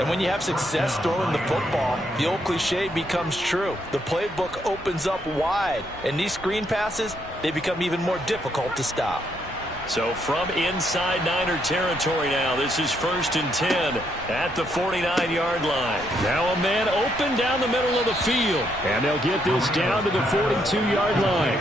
And when you have success throwing the football, the old cliche becomes true. The playbook opens up wide. And these screen passes, they become even more difficult to stop. So from inside Niner territory now, this is 1st and 10 at the 49-yard line. Now a man open down the middle of the field. And they'll get this down to the 42-yard line.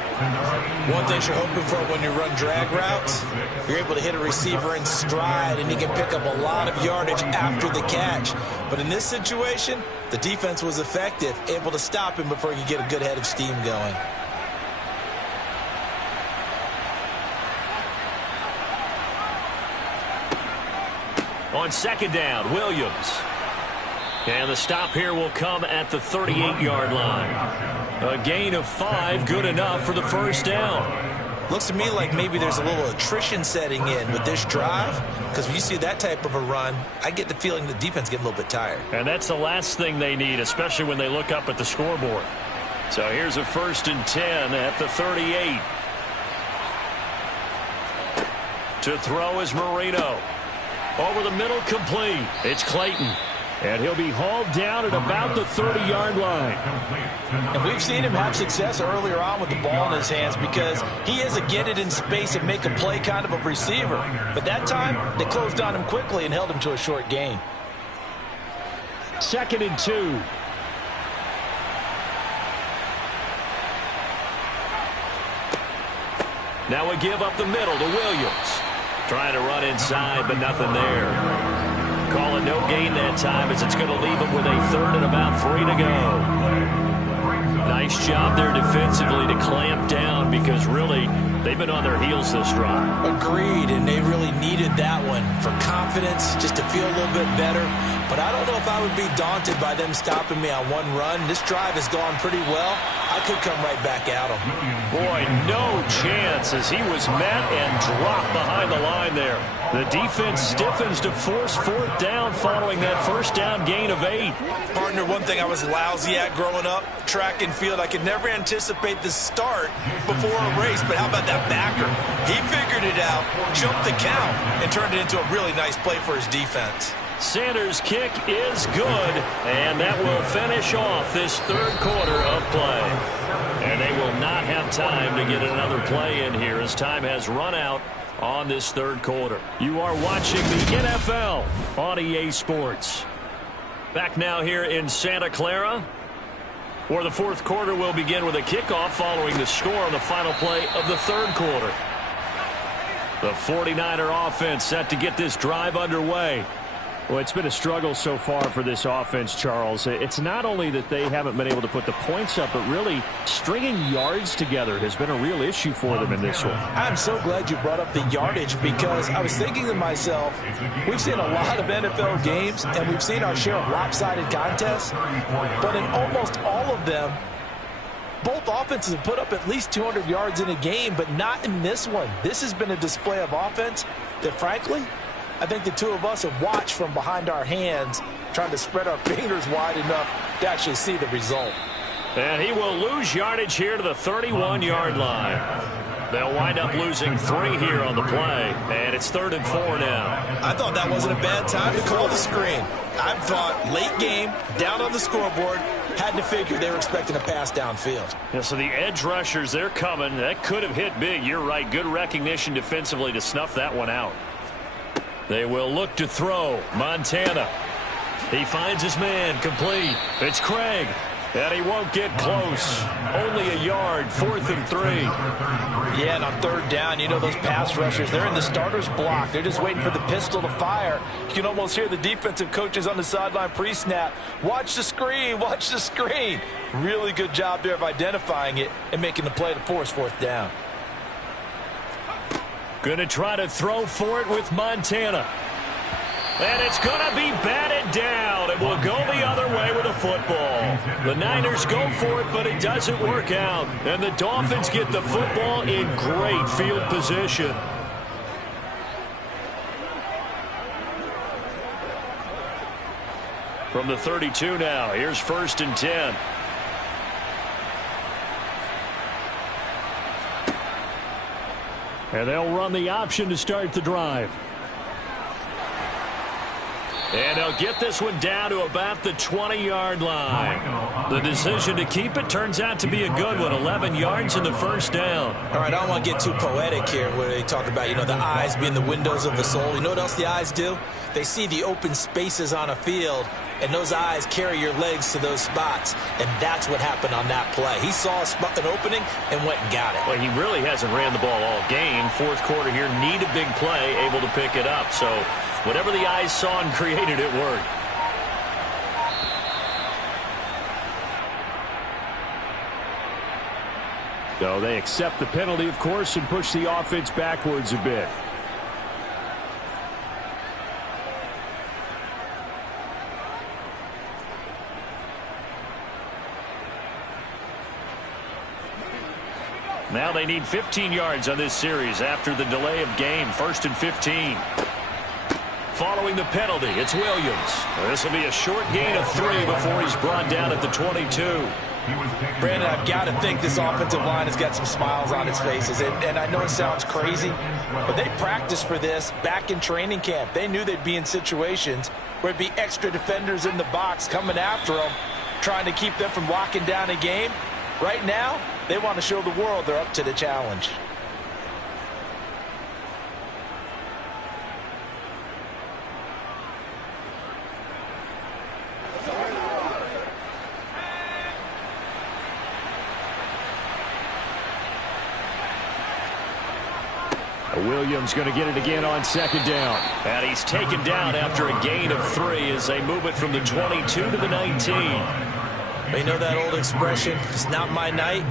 One thing you're hoping for when you run drag routes, you're able to hit a receiver in stride, and he can pick up a lot of yardage after the catch. But in this situation, the defense was effective, able to stop him before he could get a good head of steam going. On 2nd down, Williams. And the stop here will come at the 38-yard line. A gain of 5, good enough for the first down. Looks to me like maybe there's a little attrition setting in with this drive, because when you see that type of a run, I get the feeling the defense getting a little bit tired. And that's the last thing they need, especially when they look up at the scoreboard. So here's a 1st and 10 at the 38. To throw is Marino. Over the middle, complete. It's Clayton. And he'll be hauled down at about the 30-yard line. And we've seen him have success earlier on with the ball in his hands, because he is a get it in space and make a play kind of a receiver. But that time, they closed on him quickly and held him to a short gain. 2nd and 2. Now we give up the middle to Williams. Trying to run inside, but nothing there. Call it no gain that time, as it's going to leave him with a 3rd and about 3 to go. Nice job there defensively to clamp down, because really they've been on their heels this drive. Agreed, and they really needed that one for confidence, just to feel a little bit better. But I don't know if I would be daunted by them stopping me on one run. This drive has gone pretty well. I could come right back at him. Boy, no chance, as he was met and dropped behind the line there. The defense stiffens to force 4th down following that first down gain of 8. Partner, one thing I was lousy at growing up, track and field, I could never anticipate the start before a race, but how about that backer? He figured it out, jumped the count, and turned it into a really nice play for his defense. Sanders' kick is good, and that will finish off this 3rd quarter of play. And they will not have time to get another play in here, as time has run out on this 3rd quarter. You are watching the NFL on EA Sports. Back now here in Santa Clara, where the 4th quarter will begin with a kickoff following the score on the final play of the 3rd quarter. The 49er offense set to get this drive underway. Well, it's been a struggle so far for this offense, Charles. It's not only that they haven't been able to put the points up, but really stringing yards together has been a real issue for them in this one. I'm so glad you brought up the yardage, because I was thinking to myself, we've seen a lot of NFL games, and we've seen our share of lopsided contests, but in almost all of them, both offenses have put up at least 200 yards in a game, but not in this one. This has been a display of offense that, frankly, I think the two of us have watched from behind our hands, trying to spread our fingers wide enough to actually see the result. And he will lose yardage here to the 31-yard line. They'll wind up losing 3 here on the play, and it's 3rd and 4 now. I thought that wasn't a bad time to call the screen. I thought late game, down on the scoreboard, had to figure they were expecting a pass downfield. Yeah, so the edge rushers, they're coming. That could have hit big. You're right. Good recognition defensively to snuff that one out. They will look to throw. Montana. He finds his man. Complete. It's Craig. And he won't get close. Only a yard. 4th and 3. Yeah, and on 3rd down, you know those pass rushers, they're in the starter's block. They're just waiting for the pistol to fire. You can almost hear the defensive coaches on the sideline pre-snap. Watch the screen. Watch the screen. Really good job there of identifying it and making the play to force 4th down. Going to try to throw for it with Montana. And it's going to be batted down. It will go the other way with a football. The Niners go for it, but it doesn't work out. And the Dolphins get the football in great field position. From the 32 now, here's 1st and 10. And they'll run the option to start the drive. And they'll get this one down to about the 20-yard line. The decision to keep it turns out to be a good one. 11 yards in the 1st down. All right, I don't want to get too poetic here where they talk about, you know, the eyes being the windows of the soul. You know what else the eyes do? They see the open spaces on a field, and those eyes carry your legs to those spots. And that's what happened on that play. He saw an opening and went and got it. Well, he really hasn't ran the ball all game. 4th quarter here, need a big play, able to pick it up. So whatever the eyes saw and created, it worked. So they accept the penalty, of course, and push the offense backwards a bit. Now they need 15 yards on this series after the delay of game. 1st and 15. Following the penalty, it's Williams. This will be a short gain of 3 before he's brought down at the 22. Brandon, I've got to think this offensive line has got some smiles on its faces. And I know it sounds crazy, but they practiced for this back in training camp. They knew they'd be in situations where it'd be extra defenders in the box coming after them, trying to keep them from locking down a game. Right now, they want to show the world they're up to the challenge. Williams going to get it again on 2nd down. And he's taken down after a gain of 3 as they move it from the 22 to the 19. You know that old expression, it's not my night?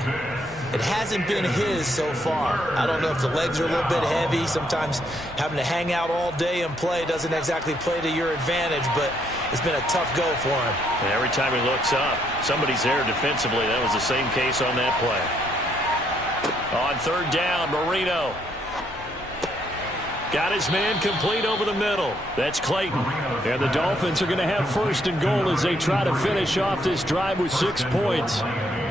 It hasn't been his so far. I don't know if the legs are a little bit heavy. Sometimes having to hang out all day and play doesn't exactly play to your advantage, but it's been a tough go for him. And every time he looks up, somebody's there defensively. That was the same case on that play. On 3rd down, Marino. Got his man complete over the middle. That's Clayton. And the Dolphins are going to have 1st and goal as they try to finish off this drive with 6 points.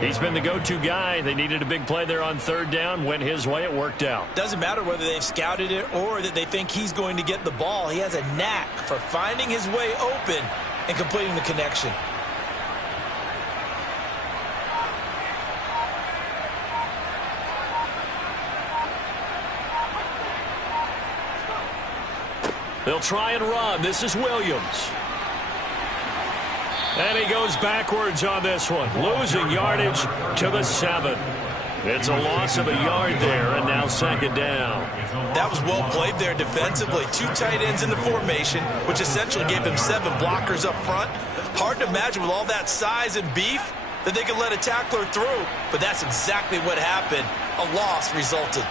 He's been the go-to guy. They needed a big play there on 3rd down. Went his way. It worked out. Doesn't matter whether they've scouted it or that they think he's going to get the ball. He has a knack for finding his way open and completing the connection. They'll try and run. This is Williams. And he goes backwards on this one. Losing yardage to the 7. It's a loss of a yard there, and now second down. That was well played there defensively. 2 tight ends in the formation, which essentially gave them 7 blockers up front. Hard to imagine with all that size and beef that they could let a tackler through, but that's exactly what happened. A loss resulted.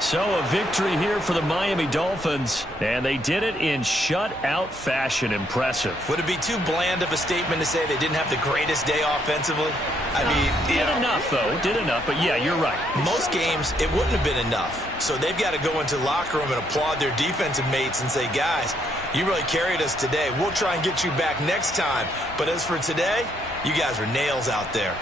So a victory here for the Miami Dolphins, and they did it in shutout fashion. Impressive. Would it be too bland of a statement to say they didn't have the greatest day offensively? I mean, did enough, though. Did enough, but yeah, you're right. Most games, it wouldn't have been enough. So they've got to go into the locker room and applaud their defensive mates and say, guys, you really carried us today. We'll try and get you back next time. But as for today, you guys are nails out there.